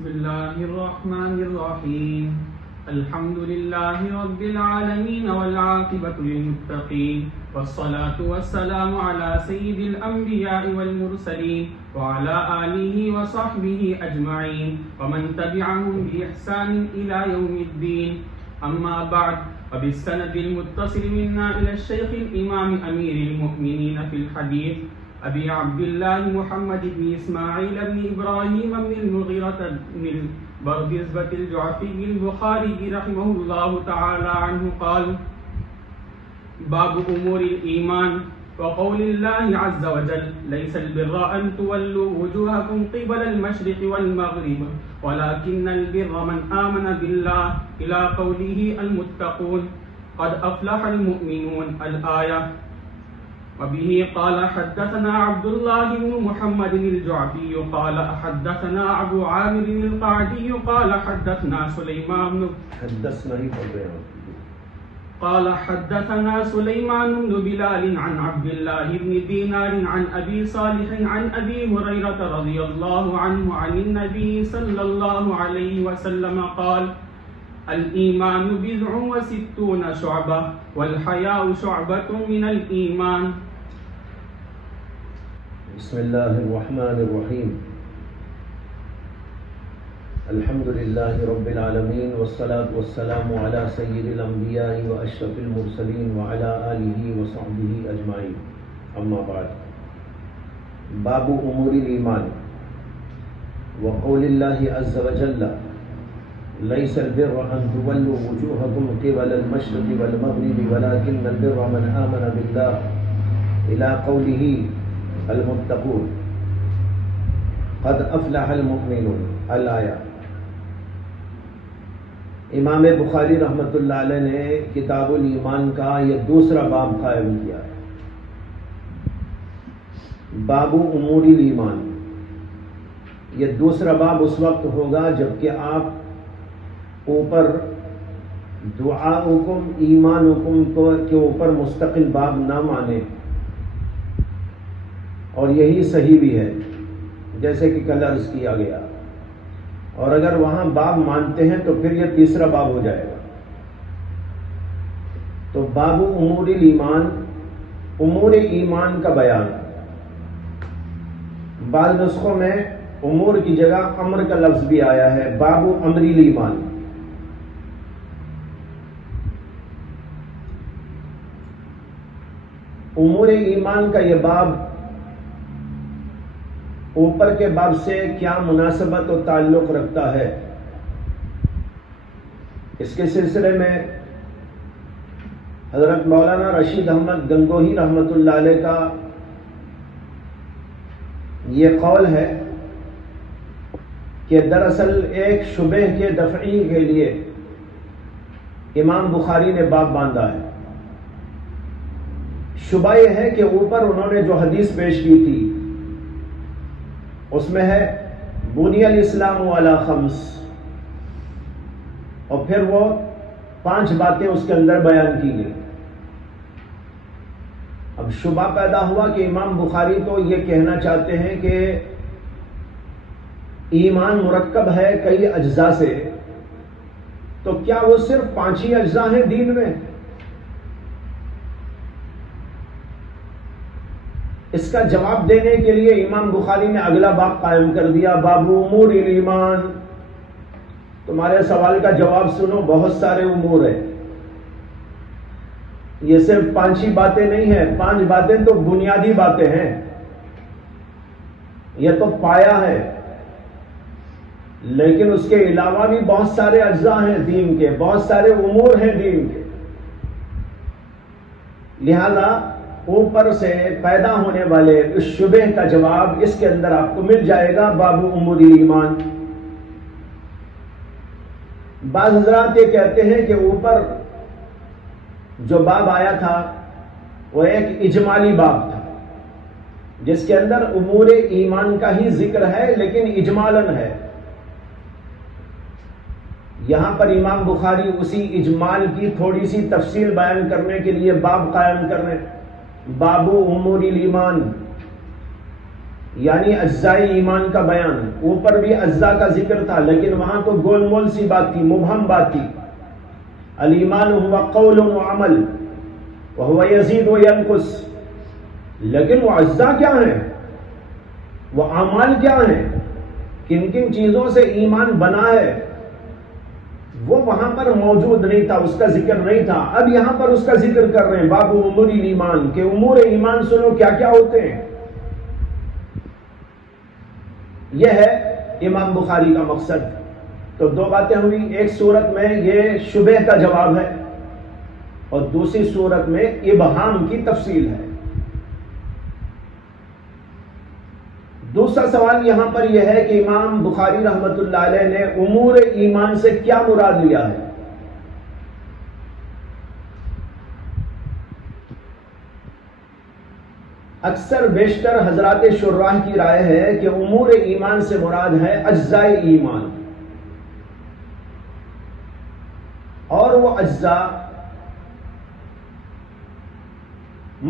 بسم الله الرحمن الرحيم. الحمد لله رب العالمين والعاقبة للمتقين والصلاة والسلام على سيد الأنبياء والمرسلين وعلى آله وصحبه أجمعين ومن تبعهم بإحسان إلى يوم الدين. أما بعد، وبالسند المتصل منا إلى الشيخ الإمام أمير المؤمنين في الحديث أبي عبد الله محمد بن إسماعيل بن إبراهيم بن المغيرة بن البردزبة الجعفي البخاري رحمه الله تعالى عنه قال: باب أمور الإيمان. وقول الله عز وجل: ليس البر أن تولوا وجوهكم قبل المشرق والمغرب ولكن البر من آمن بالله إلى قوله المتقون قد أفلح المؤمنون الآية. وبه قال حدثنا عبد الله بن محمد الجعفي قال حدثنا أبو عامر القعدي قال حدثنا سليمان بن بلال عن عبد الله بن دينار عن أبي صالح عن أبي هريرة رضي الله عنه عن النبي صلى الله عليه وسلم قال: الإيمان بضع وستون شعبة والحياء شعبة من الإيمان. بسم الله الرحمن الرحيم. الحمد لله رب العالمين والصلاة والسلام على سيد الأنبياء وأشرف المرسلين وعلى آله وصحبه أجمعين. أما بعد. باب أمور الإيمان. وقول الله عز وجل: ليس البر أن تولوا وجوهكم قبل المشرق والمغرب ولكن البر من آمن بالله إلى قوله المتقون قد افلح المؤمنون الآیہ. امام بخاری رحمۃ اللہ علیہ نے کتاب الایمان کا یہ دوسرا باب قائم کیا ہے. باب امور الایمان. یہ دوسرا باب اس وقت ہوگا جبکہ آپ اوپر دعاؤکم ایمانکم کے اوپر مستقل باب نہ مانیں، اور یہی صحیح بھی ہے جیسے کہ کل عرض کیا گیا. اور اگر وہاں باب مانتے ہیں تو پھر یہ تیسرا باب ہو جائے گا. تو باب امور الایمان، امور ایمان کا بیان. بعض نسخوں میں امور کی جگہ امر کا لفظ بھی آیا ہے، باب امر الایمان. امور ایمان کا یہ باب اوپر کے باب سے کیا مناسبت و تعلق رکھتا ہے، اس کے سلسلے میں حضرت مولانا رشید احمد گنگوہی رحمۃ اللہ علیہ کا یہ قول ہے کہ دراصل ایک شبہ کے دفعی کے لیے امام بخاری نے باب باندھا ہے. شبہ یہ ہے کہ اوپر انہوں نے جو حدیث پیش کی تھی اس میں ہے بنی الاسلام علی خمس، اور پھر وہ 5 باتیں اس کے اندر بیان کی گئی. اب شبہ پیدا ہوا کہ امام بخاری تو یہ کہنا چاہتے ہیں کہ ایمان مرکب ہے کئی اجزاء سے، تو کیا وہ صرف 5 ہی اجزاء ہیں دین میں؟ اس کا جواب دینے کے لیے امام بخاری نے اگلا باب قائم کر دیا، باب امور الایمان. تمہارے سوال کا جواب سنو، بہت سارے امور ہیں. یہ صرف 5 ہی باتیں نہیں ہیں. 5 باتیں تو بنیادی باتیں ہیں، یہ تو پایا ہے، لیکن اس کے علاوہ بھی بہت سارے اجزاء ہیں دین کے، بہت سارے امور ہیں دین کے. لہذا اوپر سے پیدا ہونے والے اس شبہ کا جواب اس کے اندر آپ کو مل جائے گا، باب امور الایمان. بعض حضرات یہ کہتے ہیں کہ اوپر جو باب آیا تھا وہ ایک اجمالی باب تھا جس کے اندر امور ایمان کا ہی ذکر ہے لیکن اجمالاً ہے. یہاں پر امام بخاری اسی اجمال کی تھوڑی سی تفصیل بیان کرنے کے لیے باب قائم کر رہے ہیں، باب امور الایمان. یعنی اجزائے ایمان کا بیان. اوپر بھی اجزاء کا ذکر تھا لیکن وہاں تو گول مول سی بات تھی, مبہم بات تھی. الایمان هو قول و عمل وهو یزید و ینقص. لیکن وہ اجزاء کیا ہیں, وہ اعمال کیا ہیں, کن کن چیزوں سے ایمان بنا ہے, وہ وہاں پر موجود نہیں تھا, اس کا ذکر نہیں تھا. اب یہاں پر اس کا ذکر کر رہے ہیں. باب امور ایمان, کہ امور ایمان سنو کیا کیا ہوتے ہیں. یہ ہے امام بخاری کا مقصد. تو دو باتیں ہوئی, ایک صورت میں یہ شبہ کا جواب ہے اور دوسری صورت میں ابہام کی تفصیل ہے. دوسرا سوال یہاں پر یہ ہے کہ امام بخاری رحمت اللہ علیہ نے امور ایمان سے کیا مراد لیا ہے. اکثر بیشتر حضرات شراح کی رائے ہے کہ امور ایمان سے مراد ہے اجزائے ایمان, اور وہ اجزاء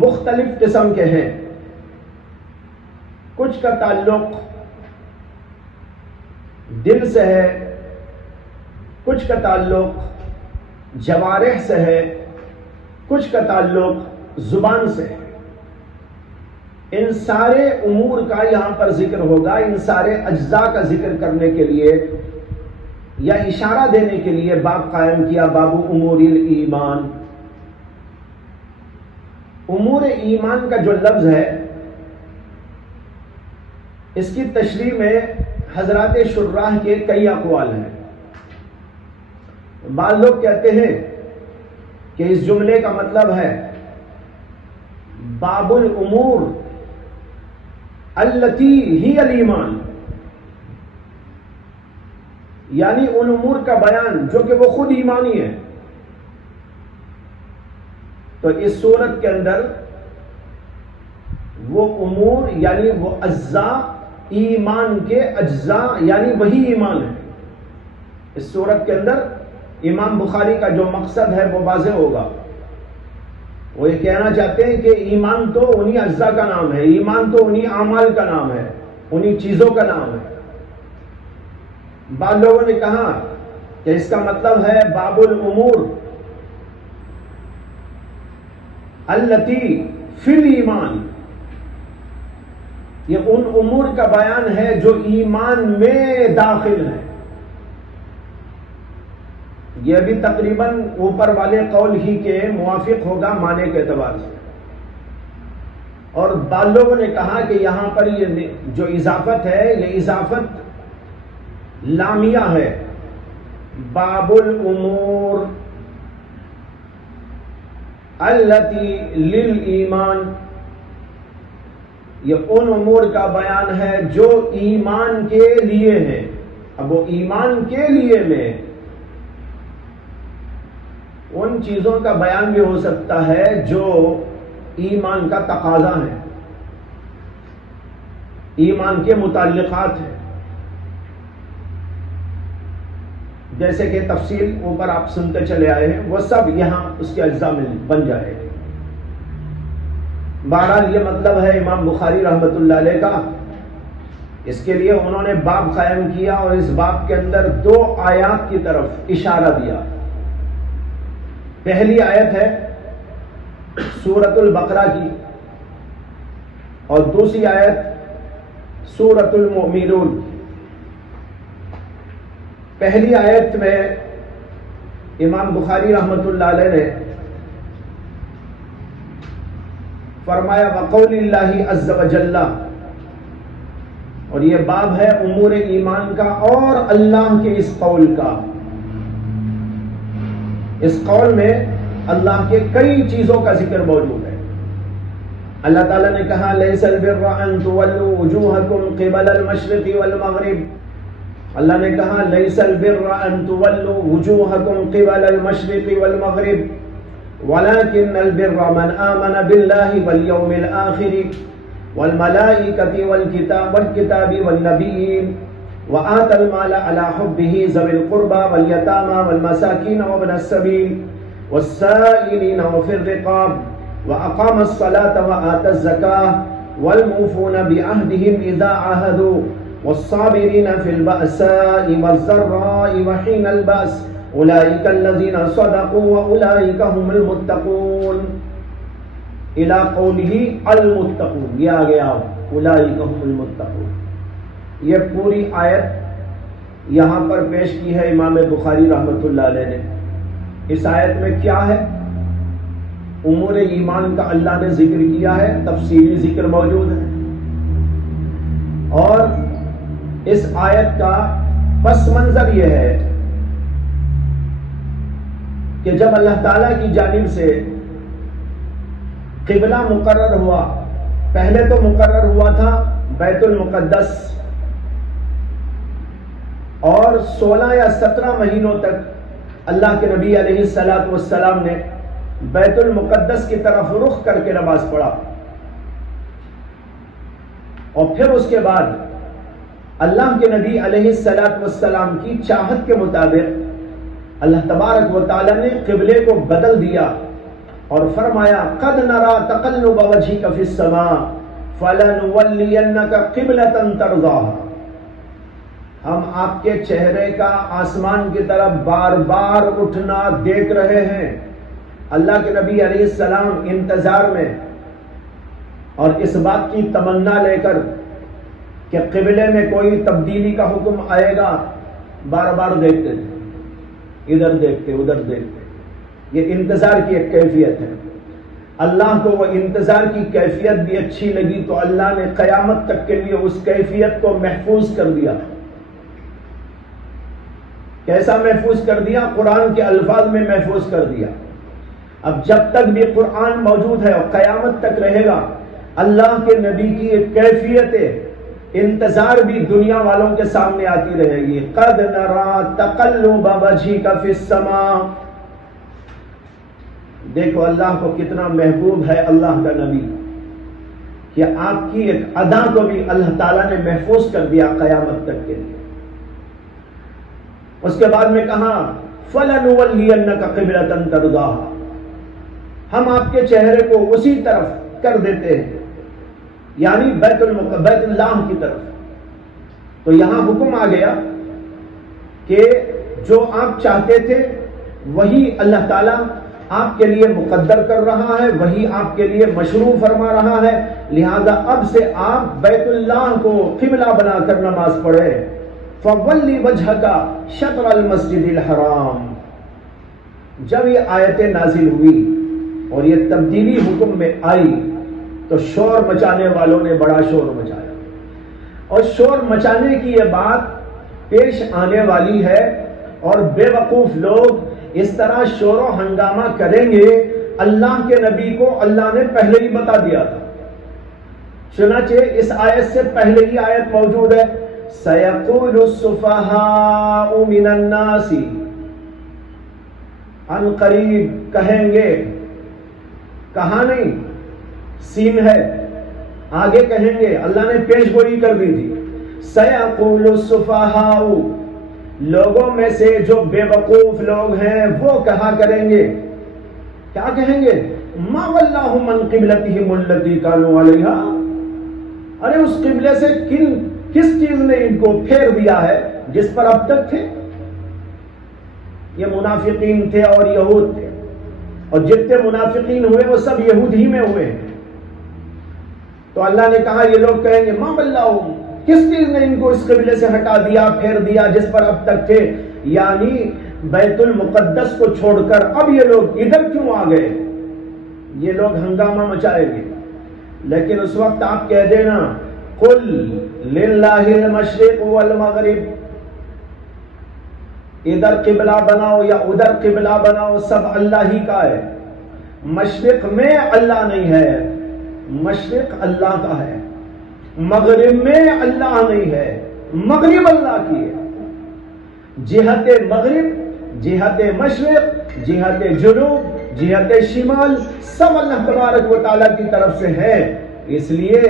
مختلف قسم کے ہیں. کچھ کا تعلق دل سے ہے, کچھ کا تعلق جوارح سے ہے, کچھ کا تعلق زبان سے ہے. ان سارے امور کا یہاں پر ذکر ہوگا. ان سارے اجزاء کا ذکر کرنے کے لیے یا اشارہ دینے کے لیے باب قائم کیا, باب امور الایمان. امور ایمان کا جو لفظ ہے اس کی تشریح میں حضرات شراح کے کئی اقوال ہیں. بعض لوگ کہتے ہیں کہ اس جملے کا مطلب ہے باب الامور التی ہی الایمان, یعنی ان امور کا بیان جو کہ وہ خود ایمانی ہے. تو اس صورت کے اندر وہ امور یعنی وہ اجزاء ایمان کے اجزاء یعنی وہی ایمان ہے. اس صورت کے اندر امام بخاری کا جو مقصد ہے وہ واضح ہوگا. وہ یہ کہنا چاہتے ہیں کہ ایمان تو انہی اجزاء کا نام ہے, ایمان تو انہی اعمال کا نام ہے, انہی چیزوں کا نام ہے. بعض لوگوں نے کہا کہ اس کا مطلب ہے باب الامور التی فی الایمان, یہ ان امور کا بیان ہے جو ایمان میں داخل ہے. یہ بھی تقریباً اوپر والے قول ہی کے موافق ہوگا معنی کے اعتبار سے. اور بعض لوگوں نے کہا کہ یہاں پر یہ جو اضافت ہے یہ اضافت لامیہ ہے. باب الامور التی للایمان, یہ ان امور کا بیان ہے جو ایمان کے لیے ہیں. اب وہ ایمان کے لیے میں ان چیزوں کا بیان بھی ہو سکتا ہے جو ایمان کا تقاضا ہے, ایمان کے متعلقات ہیں. جیسے کہ تفصیل اوپر آپ سنتے چلے آئے ہیں, وہ سب یہاں اس کے اجزاء میں بن جائے گا. بہرحال یہ مطلب ہے امام بخاری رحمت اللہ علیہ کا. اس کے لیے انہوں نے باب قائم کیا اور اس باب کے اندر دو آیات کی طرف اشارہ دیا. پہلی آیت ہے سورۃ البقرہ کی اور دوسری آیت سورۃ المؤمنون. پہلی آیت میں امام بخاری رحمت اللہ علیہ نے فرمایا وقول اللہ عز وجل, اور یہ باب ہے امور ایمان کا اور اللہ کے اس قول کا. اس قول میں اللہ کے کئی چیزوں کا ذکر موجود ہے. اللہ تعالیٰ نے کہا لیس البر ان تولوا وجوہکم قبل المشرق والمغرب. اللہ نے کہا لیس البر ان تولوا وجوہکم قبل المشرق والمغرب ولكن البر من آمن بالله واليوم الآخر والملائكة والكتاب والنبيين وآتى المال على حبه ذوي القربى واليتامى والمساكين وابن السبيل والسائلين وفي الرقاب وأقام الصلاة وآتى الزكاة والموفون بعهدهم اذا عاهدوا والصابرين في البأساء والضراء وحين البأس اولئك الذين صدقوا واولئك هم المتقون الى قوله المتقون، یہ آ گیا اولئک هم المتقون۔ یہ پوری آیت یہاں پر پیش کی ہے امام بخاری رحمۃ اللہ علیہ نے۔ اس آیت میں کیا ہے؟ امور ایمان کا اللہ نے ذکر کیا ہے، تفصیلی ذکر موجود ہے، اور اس آیت کا پس منظر یہ ہے کہ جب اللہ تعالی کی جانب سے قبلہ مقرر ہوا، پہلے تو مقرر ہوا تھا بیت المقدس، اور 16 یا 17 مہینوں تک اللہ کے نبی علیہ الصلوۃ والسلام نے بیت المقدس کی طرف رخ کر کے نماز پڑھا، اور پھر اس کے بعد اللہ کے نبی علیہ الصلوۃ والسلام کی چاہت کے مطابق اللہ تبارک و تعالی نے قبلے کو بدل دیا اور فرمایا قد نرى تقلب وجهك في السماء فلنولينك قبلة ترضاها، ہم آپ کے چہرے کا آسمان کی طرف بار بار اٹھنا دیکھ رہے ہیں۔ اللہ کے نبی علیہ السلام انتظار میں اور اس بات کی تمنا لے کر کہ قبلے میں کوئی تبدیلی کا حکم آئے گا، بار بار دیکھتے تھے، ادھر دیکھتے ادھر دیکھتے۔ یہ انتظار کی ایک کیفیت ہے۔ اللہ کو وہ انتظار کی کیفیت بھی اچھی لگی تو اللہ نے قیامت تک کے لیے اس کیفیت کو محفوظ کر دیا۔ کیسا محفوظ کر دیا؟ قرآن کے الفاظ میں محفوظ کر دیا۔ اب جب تک بھی قرآن موجود ہے اور قیامت تک رہے گا، اللہ کے نبی کی ایک کیفیت انتظار بھی دنیا والوں کے سامنے آتی رہے گی۔ قد نرى تقلب وجهك في السماء، دیکھو اللہ کو کتنا محبوب ہے اللہ کا نبی، کہ آپ کی ایک ادا کو بھی اللہ تعالیٰ نے محفوظ کر دیا قیامت تک کے لیے۔ اس کے بعد میں کہا فَلَنُوَلِّيَنَّكَ قِبْلَةً تَرْضَاهَا، ہم آپ کے چہرے کو اسی طرف کر دیتے ہیں، یعنی بیت اللہ کی طرف۔ تو یہاں حکم آ گیا کہ جو آپ چاہتے تھے وہی اللہ تعالیٰ آپ کے لیے مقدر کر رہا ہے، وہی آپ کے لیے مشروع فرما رہا ہے، لہذا اب سے آپ بیت اللہ کو قبلہ بنا کر نماز پڑھے۔ فَوَلِّ وَجْهَكَ شَطْرَ الْمَسْجِدِ الْحَرَامِ، جب یہ آیتیں نازل ہوئی اور یہ تبدیلی حکم میں آئی تو شور مچانے والوں نے بڑا شور مچایا، اور شور مچانے کی یہ بات پیش آنے والی ہے، اور بے وقوف لوگ اس طرح شور و ہنگامہ کریں گے۔ اللہ کے نبی کو اللہ نے پہلے ہی بتا دیا تھا، چنانچہ اس آیت سے پہلے ہی آیت موجود ہے سَيَقُولُ السُّفَهَاءُ مِنَ النَّاسِ، ان قریب کہیں گے، کہاں نہیں سین ہے، آگے کہیں گے، اللہ نے پیش گوئی کر دی تھی۔ سَيَقُولُ السُّفَهَاءُ، لوگوں میں سے جو بے وقوف لوگ ہیں وہ کہا کریں گے، کیا کہیں گے؟ مَا وَلَّاهُمْ عَنْ قِبْلَتِهِمُ الَّتِي كَانُوا عَلَيْهَا، ارے اس قبلے سے کس چیز نے ان کو پھیر دیا ہے جس پر اب تک تھے؟ یہ منافقین تھے اور یہود تھے، اور جتنے منافقین ہوئے وہ سب یہود ہی میں ہوئے ہیں۔ تو اللہ نے کہا یہ لوگ کہیں گے مَا وَلَّاهُمْ، کس چیز نے ان کو اس قبلے سے ہٹا دیا، پھیر دیا جس پر اب تک تھے، یعنی بیت المقدس کو چھوڑ کر اب یہ لوگ ادھر کیوں آ گئے؟ یہ لوگ ہنگامہ مچائیں گے۔ لیکن اس وقت آپ کہہ دینا قل للہ المشرق والمغرب، ادھر قبلہ بناؤ یا ادھر قبلہ بناؤ سب اللہ ہی کا ہے۔ مشرق میں اللہ نہیں ہے، مشرق اللہ کا ہے، مغرب میں اللہ نہیں ہے، مغرب اللہ کی ہے۔ جہت مغرب، جہت مشرق، جہت جنوب، جہت شمال سب اللہ تبارک و تعالیٰ کی طرف سے ہے۔ اس لیے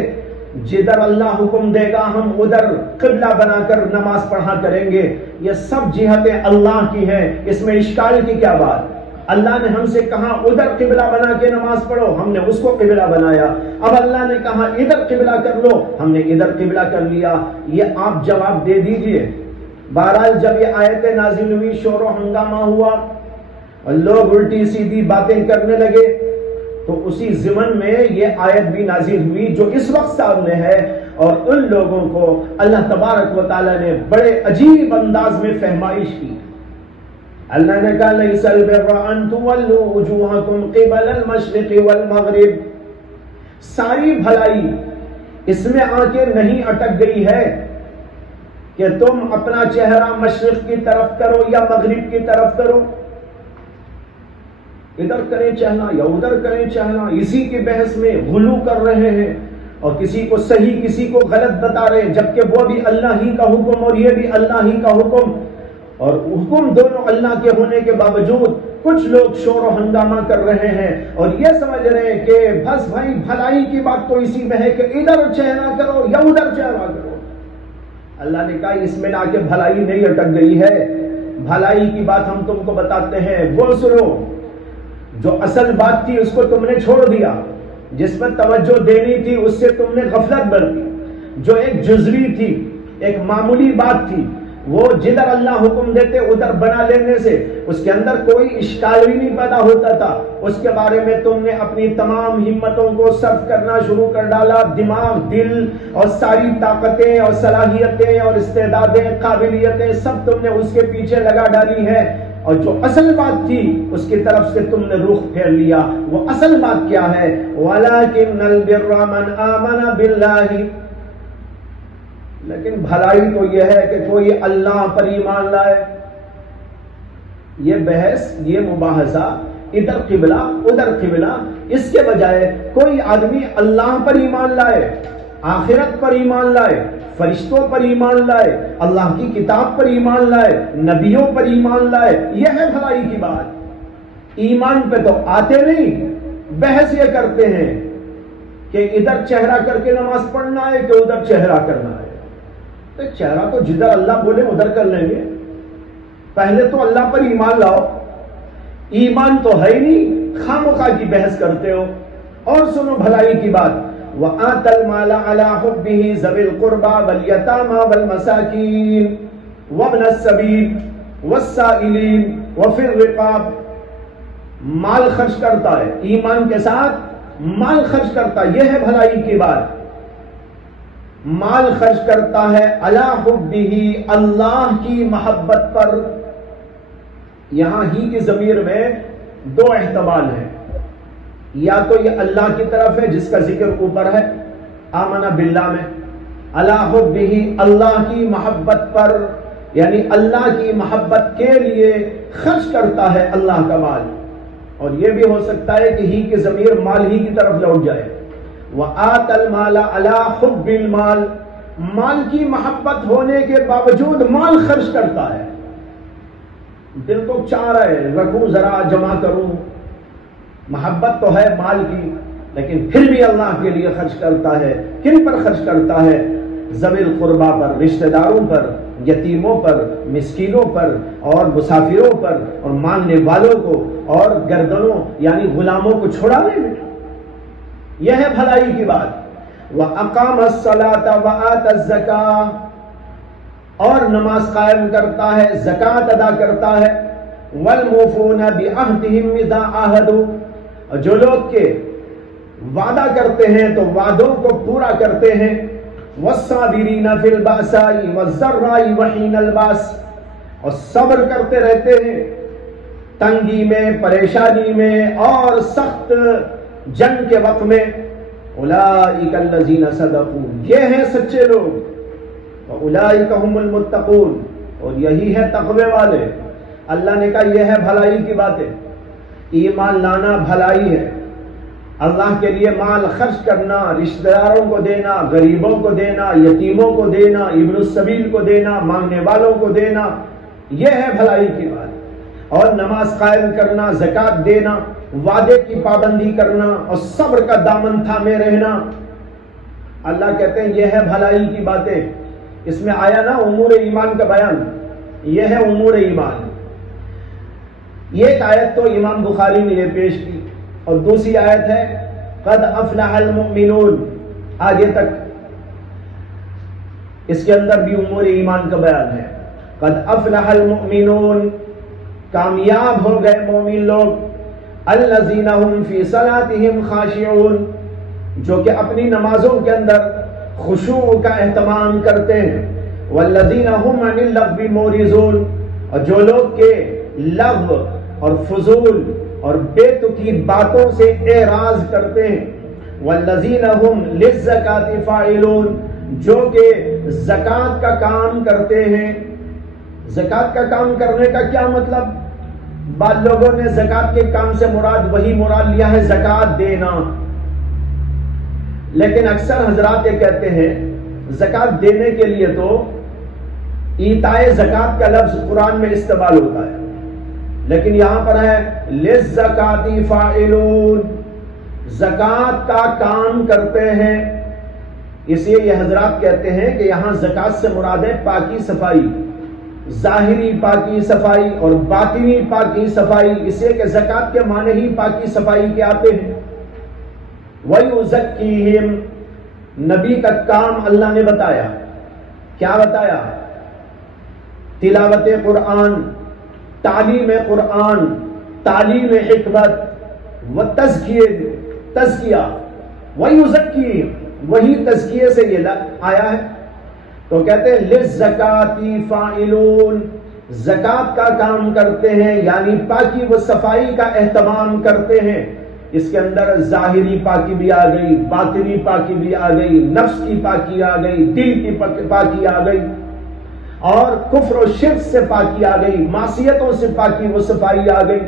جدھر اللہ حکم دے گا ہم ادھر قبلہ بنا کر نماز پڑھا کریں گے، یہ سب جہتیں اللہ کی ہیں، اس میں اشکال کی کیا بات؟ اللہ نے ہم سے کہا ادھر قبلہ بنا کے نماز پڑھو، ہم نے اس کو قبلہ بنایا۔ اب اللہ نے کہا ادھر قبلہ کر لو، ہم نے ادھر قبلہ کر لیا۔ یہ آپ جواب دے دیجئے۔ بہرحال جب یہ آیتیں نازل ہوئی، شور و ہنگامہ ہوا اور لوگ الٹی سیدھی باتیں کرنے لگے، تو اسی ضمن میں یہ آیت بھی نازل ہوئی جو اس وقت سامنے ہے، اور ان لوگوں کو اللہ تبارک و تعالی نے بڑے عجیب انداز میں فہمائش کی۔ اللہ نے کہا لیس البر ان تولوا وجوہکم قبل المشرق والمغرب، ساری بھلائی اس میں آ کے نہیں اٹک گئی ہے کہ تم اپنا چہرہ مشرق کی طرف کرو یا مغرب کی طرف کرو، ادھر کریں چہنا یا ادھر کریں چہنا، اسی کی بحث میں غلو کر رہے ہیں اور کسی کو صحیح کسی کو غلط بتا رہے ہیں، جبکہ وہ بھی اللہ ہی کا حکم اور یہ بھی اللہ ہی کا حکم، اور حکم دونوں اللہ کے ہونے کے باوجود کچھ لوگ شور و ہنگامہ کر رہے ہیں اور یہ سمجھ رہے ہیں کہ بس بھائی بھلائی کی بات تو اسی میں ہے کہ ادھر چہنا کرو یا ادھر چہنا کرو۔ اللہ نے کہا اس میں نہ کہ بھلائی نہیں اٹک گئی ہے، بھلائی کی بات ہم تم کو بتاتے ہیں، وہ سنو جو اصل بات تھی اس کو تم نے چھوڑ دیا، جس پر توجہ دینی تھی اس سے تم نے غفلت برتی، جو ایک جزوی تھی، ایک معمولی بات تھی، وہ جدھر اللہ حکم دیتے ادھر بنا لینے سے اس کے اندر کوئی اشکال بھی نہیں پیدا ہوتا تھا، اس کے بارے میں تم نے اپنی تمام ہمتوں کو صرف کرنا شروع کر ڈالا، دماغ، دل اور ساری طاقتیں اور صلاحیتیں اور استعدادیں، قابلیتیں سب تم نے اس کے پیچھے لگا ڈالی ہے، اور جو اصل بات تھی اس کی طرف سے تم نے رخ پھیر لیا۔ وہ اصل بات کیا ہے؟ وَلَكِنَّ الْبِرَّ مَنْ آمَنَ بِاللَّهِ، لیکن بھلائی تو یہ ہے کہ کوئی اللہ پر ایمان لائے۔ یہ بحث، یہ مباحثہ، ادھر قبلہ ادھر قبلہ، اس کے بجائے کوئی آدمی اللہ پر ایمان لائے، آخرت پر ایمان لائے، فرشتوں پر ایمان لائے، اللہ کی کتاب پر ایمان لائے، نبیوں پر ایمان لائے، یہ ہے بھلائی کی بات۔ ایمان پہ تو آتے نہیں، بحث یہ کرتے ہیں کہ ادھر چہرہ کر کے نماز پڑھنا ہے کہ ادھر چہرہ کرنا ہے۔ تو چہرہ تو جدھر اللہ بولے ادھر کر لیں گے، پہلے تو اللہ پر ایمان لاؤ، ایمان تو ہے ہی نہیں، خامخواہ کی بحث کرتے ہو۔ اور سنو بھلائی کی بات، وَآتَ الْمَالَ عَلَى حُبِّهِ ذَوِي الْقُرْبَى وَالْيَتَامَى وَالْمَسَاكِينِ وَابْنَ السَّبِيلِ وَالسَّائِلِينَ وَفِي الرِّقَابِ، مال خرچ کرتا ہے، ایمان کے ساتھ مال خرچ کرتا ہے، یہ ہے بھلائی کی بات۔ مال خرچ کرتا ہے علی حبہ، اللہ کی محبت پر۔ یہاں ہی کی ضمیر میں دو احتمال ہیں، یا تو یہ اللہ کی طرف ہے جس کا ذکر اوپر ہے آمنہ باللہ میں، علی حبہ، اللہ کی محبت پر، یعنی اللہ کی محبت کے لیے خرچ کرتا ہے اللہ کا مال۔ اور یہ بھی ہو سکتا ہے کہ ہی کی ضمیر مال ہی کی طرف لوٹ جائے۔ وَآتَ الْمَالَ عَلَى حُبِّ الْمَالِ، مال کی محبت ہونے کے باوجود مال خرچ کرتا ہے، دل تو چاہ رہا ہے رکھوں ذرا جمع کروں، محبت تو ہے مال کی، لیکن پھر بھی اللہ کے لیے خرچ کرتا ہے۔ کن پر خرچ کرتا ہے؟ ذوی القربہ پر، رشتہ داروں پر، یتیموں پر، مسکینوں پر اور مسافروں پر اور مانگنے والوں کو اور گردنوں یعنی غلاموں کو چھڑانے میں۔ یہ ہے بھلائی کی بات۔ وَأَقَامَ الصَّلَاةَ وَآتَى الزَّكَاةَ، اور نماز قائم کرتا ہے، زکوٰۃ ادا کرتا ہے۔ وَالْمُوفُونَ بِعَهْدِهِمْ إِذَا عَاهَدُوا، اور جو لوگ کے وعدہ کرتے ہیں تو وعدوں کو پورا کرتے ہیں۔ وَالصَّابِرِينَ فِي الْبَأْسَاءِ وَالضَّرَّاءِ وَحِينَ الْبَأْسِ، اور صبر کرتے رہتے ہیں تنگی میں، پریشانی میں اور سخت جنگ کے وقت میں۔ اولئک الذین صدقوا، یہ ہیں سچے لوگ، واولئک هم المتقون، اور یہی ہے تقوی والے۔ اللہ نے کہا یہ ہے بھلائی کی باتیں، ایمان لانا بھلائی ہے، اللہ کے لیے مال خرچ کرنا، رشتہ داروں کو دینا، غریبوں کو دینا، یتیموں کو دینا، ابن السبیل کو دینا، مانگنے والوں کو دینا، یہ ہے بھلائی کی بات۔ اور نماز قائم کرنا، زکوٰۃ دینا، وعدے کی پابندی کرنا اور صبر کا دامن تھامے رہنا، اللہ کہتے ہیں یہ ہے بھلائی کی باتیں۔ اس میں آیا نا امور ایمان کا بیان، یہ ہے امور ایمان۔ یہ ایک آیت تو امام بخاری نے یہ پیش کی، اور دوسری آیت ہے قد افلح المؤمنون، آگے تک اس کے اندر بھی امور ایمان کا بیان ہے۔ قد افلح المؤمنون، کامیاب ہو گئے مومن لوگ، الذین هم فی صلاتهم خاشعون، جو کہ اپنی نمازوں کے اندر خشوع کا اہتمام کرتے ہیں، والذین هم عن اللغو معرضون، اور جو لوگ کے لغو اور فضول اور بے تکی باتوں سے اعراض کرتے ہیں، والذین هم للزکاۃ فاعلون، جو کہ زکوٰۃ کا کام کرتے ہیں۔ زکوٰۃ کا کام کرنے کا کیا مطلب؟ بعض لوگوں نے زکوٰۃ کے کام سے مراد وہی مراد لیا ہے زکوٰۃ دینا، لیکن اکثر حضرات یہ کہتے ہیں زکوٰۃ دینے کے لیے تو ایتائے زکوٰۃ کا لفظ قرآن میں استعمال ہوتا ہے، لیکن یہاں پر ہے للزکاۃ فاعلون، زکوٰۃ کا کام کرتے ہیں۔ اس لیے یہ حضرات کہتے ہیں کہ یہاں زکوٰۃ سے مراد ہے پاکی صفائی، ظاہری پاکی صفائی اور باطنی پاکی صفائی، اس لیے کہ زکوٰۃ کے معنی ہی پاکی صفائی کے آتے ہیں۔ وَيُزَكِّيهِمْ، نبی کا کام اللہ نے بتایا، کیا بتایا؟ تلاوت قرآن، تعلیم قرآن، تعلیم حکمت و تزکیہ، وَيُزَكِّيهِمْ، وہی تزکیے سے یہ آیا ہے۔ تو کہتے ہیں للزکاۃ فاعلون، زکوٰۃ کا کام کرتے ہیں، یعنی پاکی و صفائی کا اہتمام کرتے ہیں۔ اس کے اندر ظاہری پاکی بھی آ گئی، باطنی پاکی بھی آ گئی، نفس کی پاکی آ گئی، دل کی پاکی آ گئی، اور کفر و شرک سے پاکی آ گئی، معصیتوں سے پاکی و صفائی آ گئی۔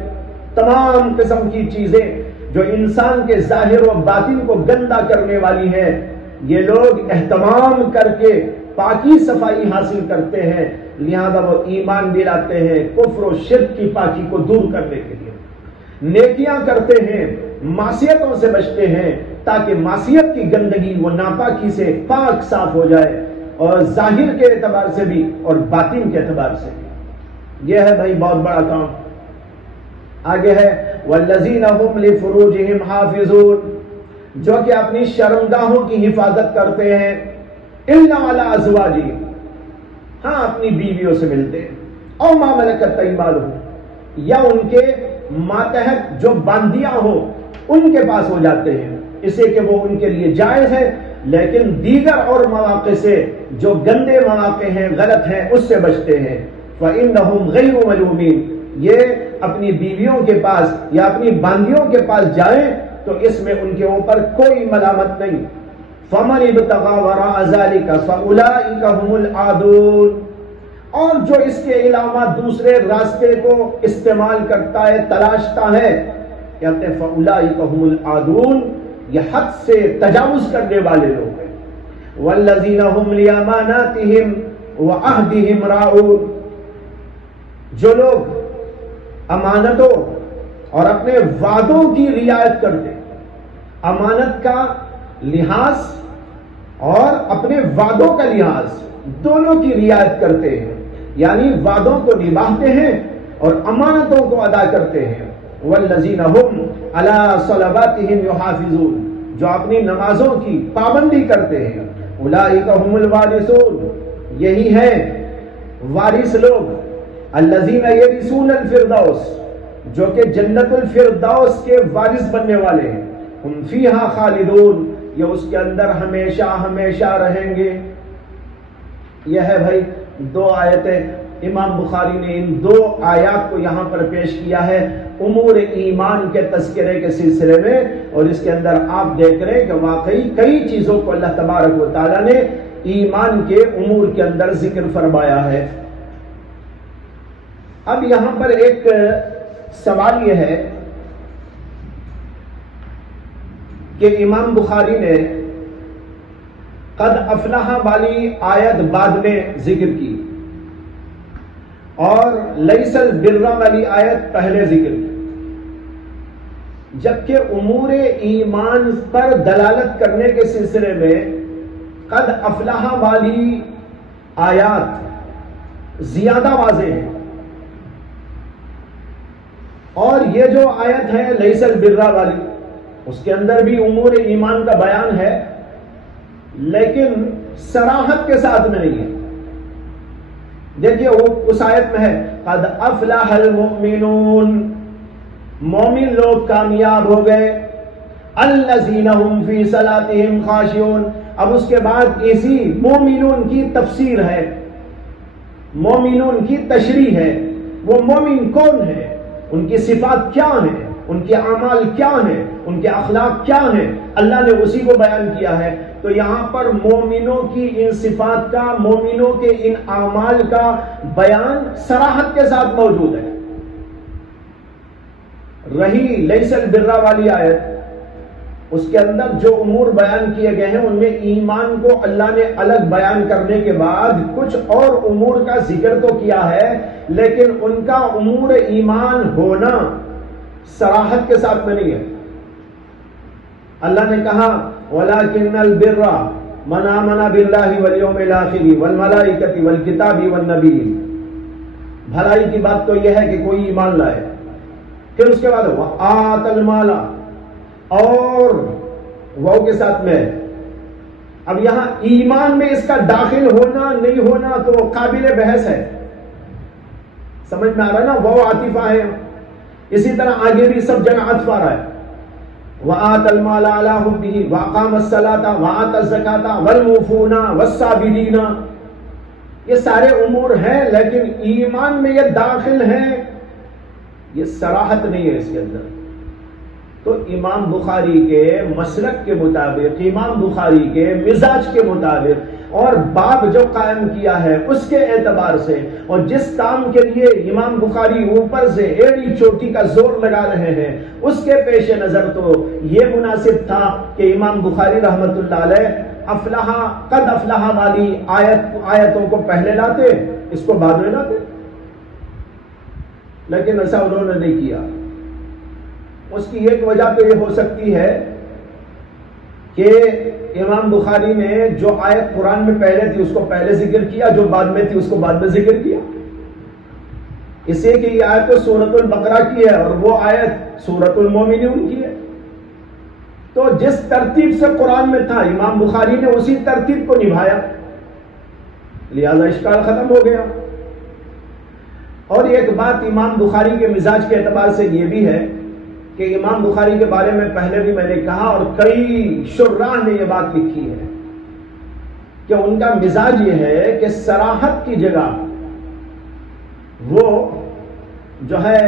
تمام قسم کی چیزیں جو انسان کے ظاہر و باطن کو گندا کرنے والی ہیں، یہ لوگ اہتمام کر کے پاکی صفائی حاصل کرتے ہیں، لہذا وہ ایمان بھی لاتے ہیں کفر و شرک کی پاکی کو دور کرنے کے لیے، نیکیاں کرتے ہیں، معصیتوں سے بچتے ہیں، تاکہ معصیت کی گندگی و ناپاکی سے پاک صاف ہو جائے، اور ظاہر کے اعتبار سے بھی اور باطن کے اعتبار سے بھی۔ یہ ہے بھائی بہت بڑا کام۔ آگے ہے والذین هم لفروجهم حافظون، جو کہ اپنی شرمگاہوں کی حفاظت کرتے ہیں، الا علی ازواجہم، ہاں اپنی بیویوں سے ملتے ہیں، او ما ملکت ایمانہم، یا ان کے ماتحت جو باندیاں ہو ان کے پاس ہو جاتے ہیں، اسے کہ وہ ان کے لیے جائز ہے، لیکن دیگر اور مواقع سے جو گندے مواقع ہیں، غلط ہیں، اس سے بچتے ہیں۔ فإنہم غیر ملومین، یہ اپنی بیویوں کے پاس یا اپنی باندیوں کے پاس جائیں تو اس میں ان کے اوپر کوئی ملامت نہیں۔ فمن ابتغى وراء ذلك فاولئک هم العادون، اور جو اس کے علاوہ دوسرے راستے کو استعمال کرتا ہے، تلاشتا ہے، کہتے ہیں فاولئک هم العادون، یہ حد سے تجاوز کرنے والے لوگ ہیں۔ والذین هم لاماناتهم وعهدهم راعون، جو لوگ امانتوں اور اپنے وعدوں کی رعایت کرتے، امانت کا لحاظ اور اپنے وعدوں کا لحاظ دونوں کی رعایت کرتے ہیں، یعنی وعدوں کو نبھاتے ہیں اور امانتوں کو ادا کرتے ہیں۔ والذین هم علی صلواتهم یحافظون، جو اپنی نمازوں کی پابندی کرتے ہیں، اولئک هم الوارثون، یہی ہیں وارث لوگ، الذین یرثون الفردوس، جو کہ جنت الفردوس کے وارث بننے والے ہیں، ہم فیہا خالدون، یہ اس کے اندر ہمیشہ ہمیشہ رہیں گے۔ یہ ہے بھائی دو آیتیں، امام بخاری نے ان دو آیات کو یہاں پر پیش کیا ہے امور ایمان کے تذکرے کے سلسلے میں، اور اس کے اندر آپ دیکھ رہے ہیں کہ واقعی کئی چیزوں کو اللہ تبارک و تعالیٰ نے ایمان کے امور کے اندر ذکر فرمایا ہے۔ اب یہاں پر ایک سوال یہ ہے کہ امام بخاری نے قد افلح والی آیت بعد میں ذکر کی اور لیس البر والی آیت پہلے ذکر کی، جبکہ امور ایمان پر دلالت کرنے کے سلسلے میں قد افلح والی آیات زیادہ واضح ہیں۔ اور یہ جو آیت ہے لیس البر والی، اس کے اندر بھی امور ایمان کا بیان ہے، لیکن صراحت کے ساتھ میں نہیں ہے۔ دیکھیے وہ اس آیت میں ہے قد افلح المؤمنون، مومن لوگ کامیاب ہو گئے، الذین هم فی صلاتهم خاشعون۔ اب اس کے بعد اسی مومنون کی تفسیر ہے، مومنون کی تشریح ہے۔ وہ مومن کون ہے، ان کی صفات کیا ہیں، ان کے اعمال کیا ہیں، ان کے اخلاق کیا ہیں، اللہ نے اسی کو بیان کیا ہے۔ تو یہاں پر مومنوں کی ان صفات کا، مومنوں کے ان اعمال کا بیان صراحت کے ساتھ موجود ہے۔ رہی لیس البر والی آیت، اس کے اندر جو امور بیان کیے گئے ہیں ان میں ایمان کو اللہ نے الگ بیان کرنے کے بعد کچھ اور امور کا ذکر تو کیا ہے، لیکن ان کا امور ایمان ہونا صراحت کے ساتھ میں نہیں ہے۔ اللہ نے کہا وَلَكِنَّ الْبِرَّ مَنْ آمَنَ بِاللَّهِ وَالْيَوْمِ الْآخِرِ وَالْمَلَائِكَةِ وَالْكِتَابِ وَالنَّبِيِّينَ۔ بھلائی کی بات تو یہ ہے کہ کوئی ایمان لائے، پھر اس کے بعد وَآتَ الْمَالَ، اور وہ کے ساتھ میں۔ اب یہاں ایمان میں اس کا داخل ہونا نہیں ہونا تو قابل بحث ہے، سمجھ میں آ رہا ہے نا، وہ عاطفہ ہے۔ اسی طرح آگے بھی سب جگہ عطف آ رہا ہے، وَآتَ الْمَالَ عَلَىٰ حُبِّهِ وَأَقَامَ الصَّلَاةَ وَآتَ الزَّكَاةَ وَالْمُوفُونَ وَالصَّابِرِينَ۔ یہ سارے امور ہیں، لیکن ایمان میں یہ داخل ہیں، یہ صراحت نہیں ہے اس کے اندر۔ تو امام بخاری کے مسلک کے مطابق، امام بخاری کے مزاج کے مطابق، اور باب جو قائم کیا ہے اس کے اعتبار سے، اور جس کام کے لیے امام بخاری اوپر سے ایڑی چوٹی کا زور لگا رہے ہیں، اس کے پیش نظر تو یہ مناسب تھا کہ امام بخاری رحمت اللہ علیہ افلاح قد افلاح والی آیتوں کو پہلے لاتے، اس کو بعد میں لاتے، لیکن ایسا انہوں نے نہیں کیا۔ اس کی ایک وجہ تو یہ ہو سکتی ہے کہ امام بخاری نے جو آیت قرآن میں پہلے تھی اس کو پہلے ذکر کیا، جو بعد میں تھی اس کو بعد میں ذکر کیا، اس لیے کہ یہ آیت تو سورۃ البقرہ کی ہے اور وہ آیت سورۃ المومنون کی ہے۔ تو جس ترتیب سے قرآن میں تھا امام بخاری نے اسی ترتیب کو نبھایا، لہذا اشکال ختم ہو گیا۔ اور ایک بات امام بخاری کے مزاج کے اعتبار سے یہ بھی ہے کہ امام بخاری کے بارے میں پہلے بھی میں نے کہا اور کئی شراح نے یہ بات لکھی ہے کہ ان کا مزاج یہ ہے کہ صراحت کی جگہ وہ جو ہے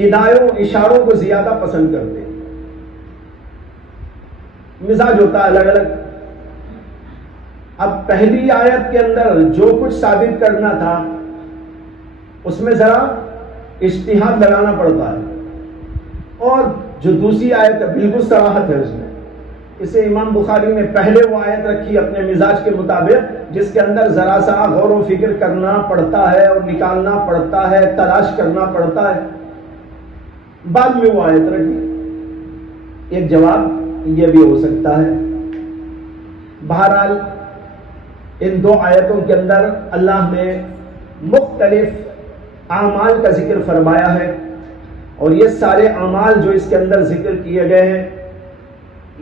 ہدایوں اشاروں کو زیادہ پسند کرتے ہیں۔ مزاج ہوتا ہے الگ الگ۔ اب پہلی آیت کے اندر جو کچھ ثابت کرنا تھا اس میں ذرا اجتہاد لگانا پڑتا ہے، اور جو دوسری آیت ہے بالکل صراحت ہے اس میں۔ اسے امام بخاری نے پہلے وہ آیت رکھی اپنے مزاج کے مطابق جس کے اندر ذرا سا غور و فکر کرنا پڑتا ہے اور نکالنا پڑتا ہے، تلاش کرنا پڑتا ہے، بعد میں وہ آیت رکھی۔ ایک جواب یہ بھی ہو سکتا ہے۔ بہرحال ان دو آیتوں کے اندر اللہ نے مختلف اعمال کا ذکر فرمایا ہے، اور یہ سارے اعمال جو اس کے اندر ذکر کیے گئے ہیں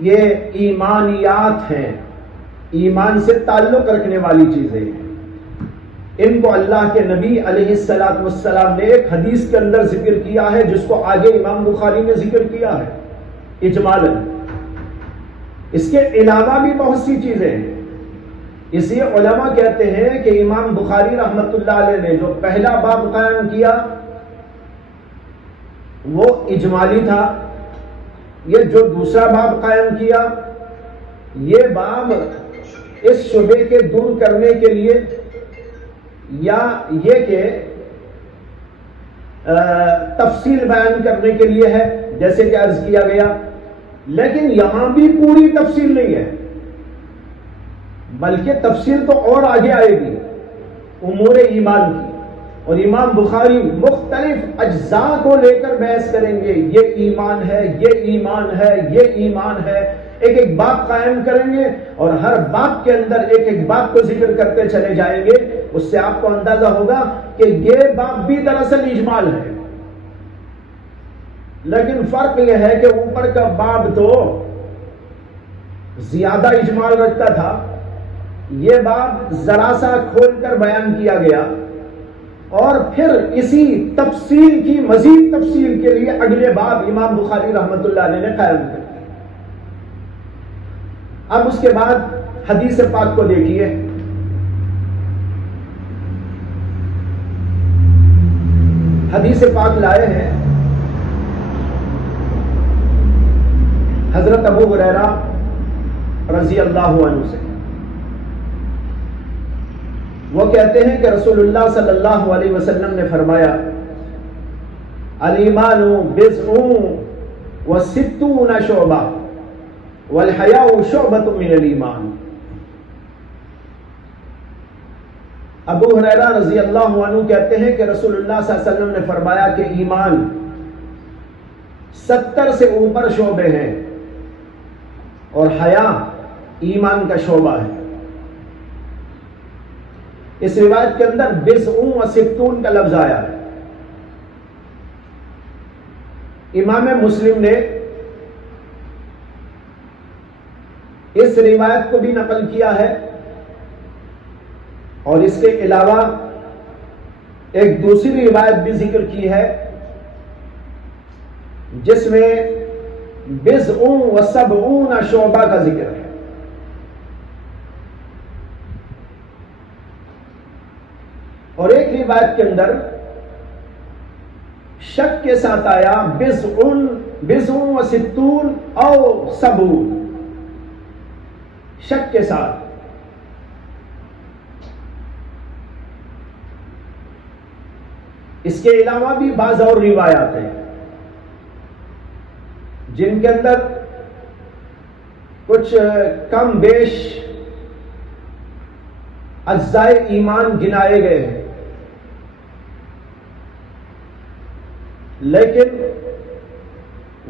یہ ایمانیات ہیں، ایمان سے تعلق رکھنے والی چیزیں ہیں۔ ان کو اللہ کے نبی علیہ الصلوۃ والسلام نے ایک حدیث کے اندر ذکر کیا ہے جس کو آگے امام بخاری نے ذکر کیا ہے اجمالاً۔ اس کے علاوہ بھی بہت سی چیزیں ہیں، اس لیے علماء کہتے ہیں کہ امام بخاری رحمت اللہ علیہ نے جو پہلا باب قائم کیا وہ اجمالی تھا، یہ جو دوسرا باب قائم کیا یہ باب اس شبے کے دور کرنے کے لیے یا یہ کہ تفصیل بیان کرنے کے لیے ہے جیسے کہ عرض کیا گیا، لیکن یہاں بھی پوری تفصیل نہیں ہے، بلکہ تفصیل تو اور آگے آئے گی امور ایمان کی، اور امام بخاری مختلف اجزاء کو لے کر بحث کریں گے، یہ ایمان ہے، یہ ایمان ہے، یہ ایمان ہے، ایک ایک باب قائم کریں گے اور ہر باب کے اندر ایک ایک باب کو ذکر کرتے چلے جائیں گے۔ اس سے آپ کو اندازہ ہوگا کہ یہ باب بھی دراصل اجمال ہے، لیکن فرق یہ ہے کہ اوپر کا باب تو زیادہ اجمال رکھتا تھا، یہ باب ذرا سا کھول کر بیان کیا گیا، اور پھر اسی تفصیل کی مزید تفصیل کے لیے اگلے باب امام بخاری رحمت اللہ علیہ نے قائم کر دیا۔ اب اس کے بعد حدیث پاک کو دیکھیے، حدیث پاک لائے ہیں حضرت ابو ہریرہ رضی اللہ عنہ سے۔ وہ کہتے ہیں کہ رسول اللہ صلی اللہ علیہ وسلم نے فرمایا، الایمان بضع وستون شعبہ والحیاء شعبۃ من الایمان۔ ابو ہریرہ رضی اللہ عنہ کہتے ہیں کہ رسول اللہ صلی اللہ علیہ وسلم نے فرمایا کہ ایمان 70 سے اوپر شعبے ہیں، اور حیا ایمان کا شعبہ ہے۔ اس روایت کے اندر بضع و ستون کا لفظ آیا ہے۔ امام مسلم نے اس روایت کو بھی نقل کیا ہے، اور اس کے علاوہ ایک دوسری روایت بھی ذکر کی ہے جس میں بضع و سبعون شعبہ کا ذکر ہے۔ اور ایک روایت کے اندر شک کے ساتھ آیا بضع و ستون او سبعون، شک کے ساتھ۔ اس کے علاوہ بھی بعض اور روایات ہیں جن کے اندر کچھ کم بیش اجزائے ایمان گنائے گئے ہیں، لیکن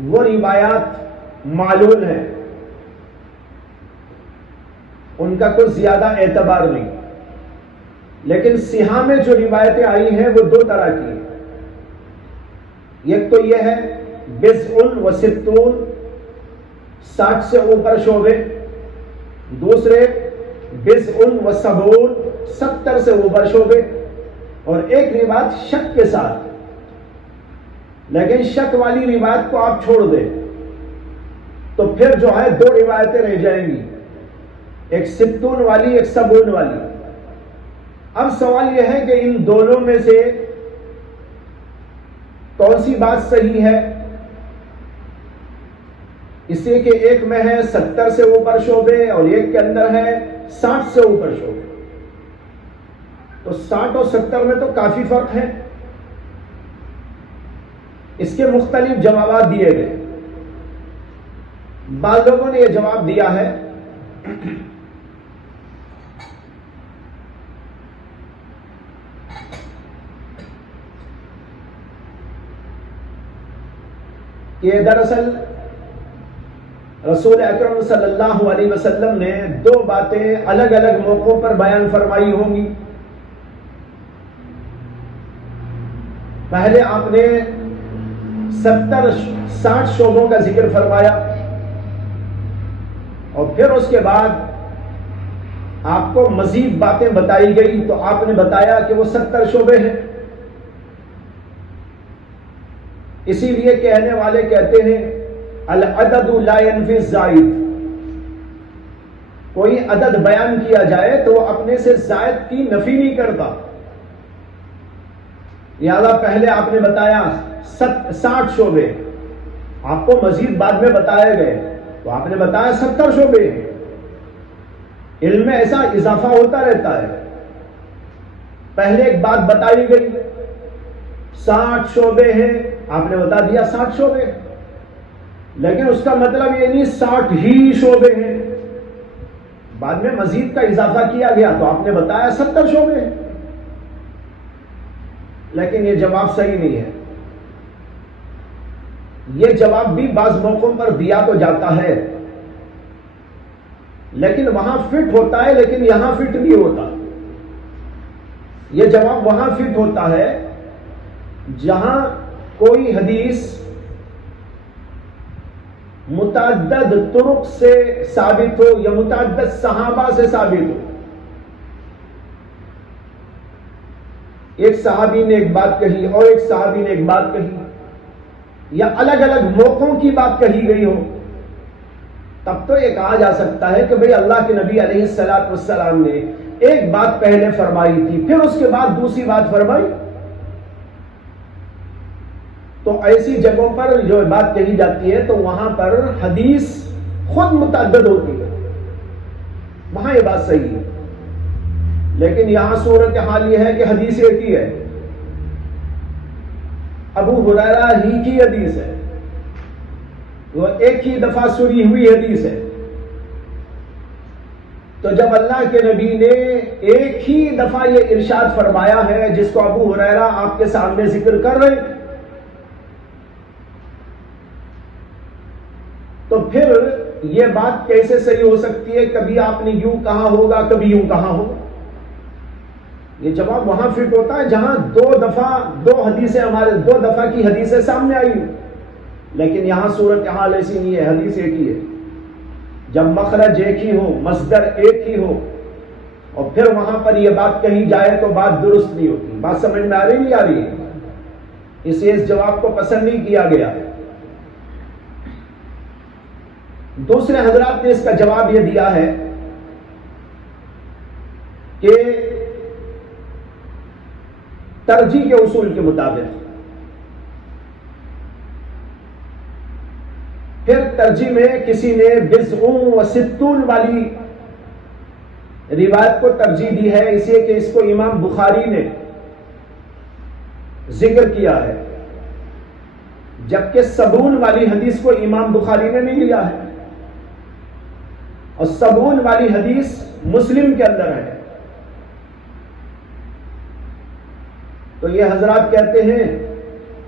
وہ روایات معلول ہیں، ان کا کچھ زیادہ اعتبار نہیں۔ لیکن صحاح میں جو روایتیں آئی ہیں وہ دو طرح کی ہیں۔ ایک تو یہ ہے بضع و ستون، 60 سے اوپر شعبے، دوسرے بضع و سبعون، 70 سے اوپر شعبے، اور ایک روایت شک کے ساتھ۔ لیکن شک والی روایت کو آپ چھوڑ دیں تو پھر جو ہے دو روایتیں رہ جائیں گی، ایک ستون والی ایک سبعون والی۔ اب سوال یہ ہے کہ ان دونوں میں سے کون سی بات صحیح ہے؟ اس لیے کہ ایک میں ہے 70 سے اوپر شعبے اور ایک کے اندر ہے 60 سے اوپر شعبے، تو 60 اور 70 میں تو کافی فرق ہے۔ اس کے مختلف جوابات دیے گئے۔ بعض لوگوں نے یہ جواب دیا ہے کہ دراصل رسول اکرم صلی اللہ علیہ وسلم نے دو باتیں الگ الگ موقعوں پر بیان فرمائی ہوں گی۔ پہلے آپ نے 60 شعبوں کا ذکر فرمایا، اور پھر اس کے بعد آپ کو مزید باتیں بتائی گئی تو آپ نے بتایا کہ وہ 70 شعبے ہیں۔ اسی لیے کہنے والے کہتے ہیں العدد لا ينفي الزائد، کوئی عدد بیان کیا جائے تو وہ اپنے سے زائد کی نفی نہیں کرتا۔ لہذا پہلے آپ نے بتایا 60 شعبے، آپ کو مزید بعد میں بتائے گئے تو آپ نے بتایا 70 شعبے۔ علم میں ایسا اضافہ ہوتا رہتا ہے، پہلے ایک بات بتائی گئی 60 شعبے ہیں، آپ نے بتا دیا 60 شعبے، لیکن اس کا مطلب یہ نہیں 60 ہی شعبے ہیں، بعد میں مزید کا اضافہ کیا گیا تو آپ نے بتایا 70 شعبے ہیں۔ لیکن یہ جواب صحیح نہیں ہے۔ یہ جواب بھی بعض موقعوں پر دیا تو جاتا ہے، لیکن وہاں فٹ ہوتا ہے، لیکن یہاں فٹ نہیں ہوتا۔ یہ جواب وہاں فٹ ہوتا ہے جہاں کوئی حدیث متعدد طرق سے ثابت ہو یا متعدد صحابہ سے ثابت ہو. ایک صحابی نے ایک بات کہی اور ایک صحابی نے ایک بات کہی, یا الگ الگ موقعوں کی بات کہی گئی ہو, تب تو یہ کہا جا سکتا ہے کہ بھئی اللہ کے نبی علیہ الصلوۃ والسلام نے ایک بات پہلے فرمائی تھی, پھر اس کے بعد دوسری بات فرمائی. تو ایسی جگہوں پر جو بات کہی جاتی ہے تو وہاں پر حدیث خود متعدد ہوتی ہے, وہاں یہ بات صحیح ہے. لیکن یہاں صورتحال یہ ہے کہ حدیث ایک ہی ہے, ابو ہریرہ ہی کی حدیث ہے, وہ ایک ہی دفعہ سنی ہوئی حدیث ہے. تو جب اللہ کے نبی نے ایک ہی دفعہ یہ ارشاد فرمایا ہے جس کو ابو ہریرہ آپ کے سامنے ذکر کر رہے, تو پھر یہ بات کیسے صحیح ہو سکتی ہے؟ کبھی آپ نے یوں کہا ہوگا, کبھی یوں کہا ہوگا. یہ جواب وہاں فٹ ہوتا ہے جہاں دو حدیثیں ہمارے دو دفعہ کی حدیثیں سامنے آئی, لیکن یہاں صورتحال ایسی نہیں ہے, حدیث ایک ہی ہے. جب مخرج ایک ہی ہو, مصدر ایک ہی ہو, اور پھر وہاں پر یہ بات کہی جائے تو بات درست نہیں ہوتی. بات سمجھ میں آ رہی نہیں آ رہی ہے؟ اس لیے اس جواب کو پسند نہیں کیا گیا. دوسرے حضرات نے اس کا جواب یہ دیا ہے کہ ترجیح کے اصول کے مطابق. پھر ترجیح میں کسی نے بضع و ستون والی روایت کو ترجیح دی ہے, اس لیے کہ اس کو امام بخاری نے ذکر کیا ہے, جبکہ سبون والی حدیث کو امام بخاری نے نہیں لیا ہے, اور سبون والی حدیث مسلم کے اندر ہے. تو یہ حضرات کہتے ہیں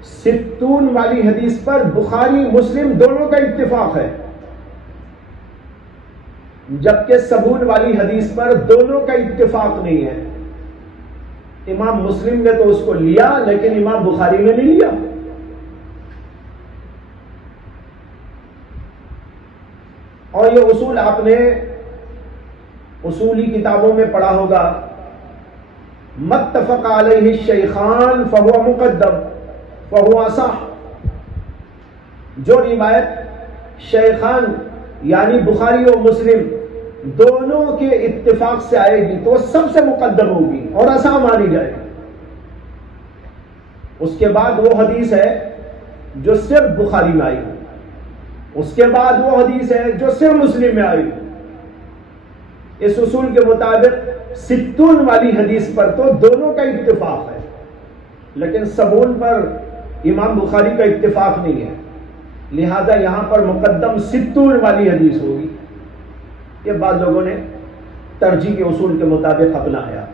ستون والی حدیث پر بخاری مسلم دونوں کا اتفاق ہے, جبکہ سبون والی حدیث پر دونوں کا اتفاق نہیں ہے. امام مسلم نے تو اس کو لیا لیکن امام بخاری نے نہیں لیا. اور یہ اصول آپ نے اصولی کتابوں میں پڑھا ہوگا, متفق علیہ الشیخان فہو مقدم فہو اصح. جو روایت شیخان یعنی بخاری اور مسلم دونوں کے اتفاق سے آئے گی تو سب سے مقدم ہوگی اور اصح مانی جائے گی. اس کے بعد وہ حدیث ہے جو صرف بخاری میں آئی, اس کے بعد وہ حدیث ہے جو صرف مسلم میں آئی. اس اصول کے مطابق ستون والی حدیث پر تو دونوں کا اتفاق ہے, لیکن سبون پر امام بخاری کا اتفاق نہیں ہے, لہذا یہاں پر مقدم ستون والی حدیث ہوگی. یہ بعض لوگوں نے ترجیح کے اصول کے مطابق اپنایا.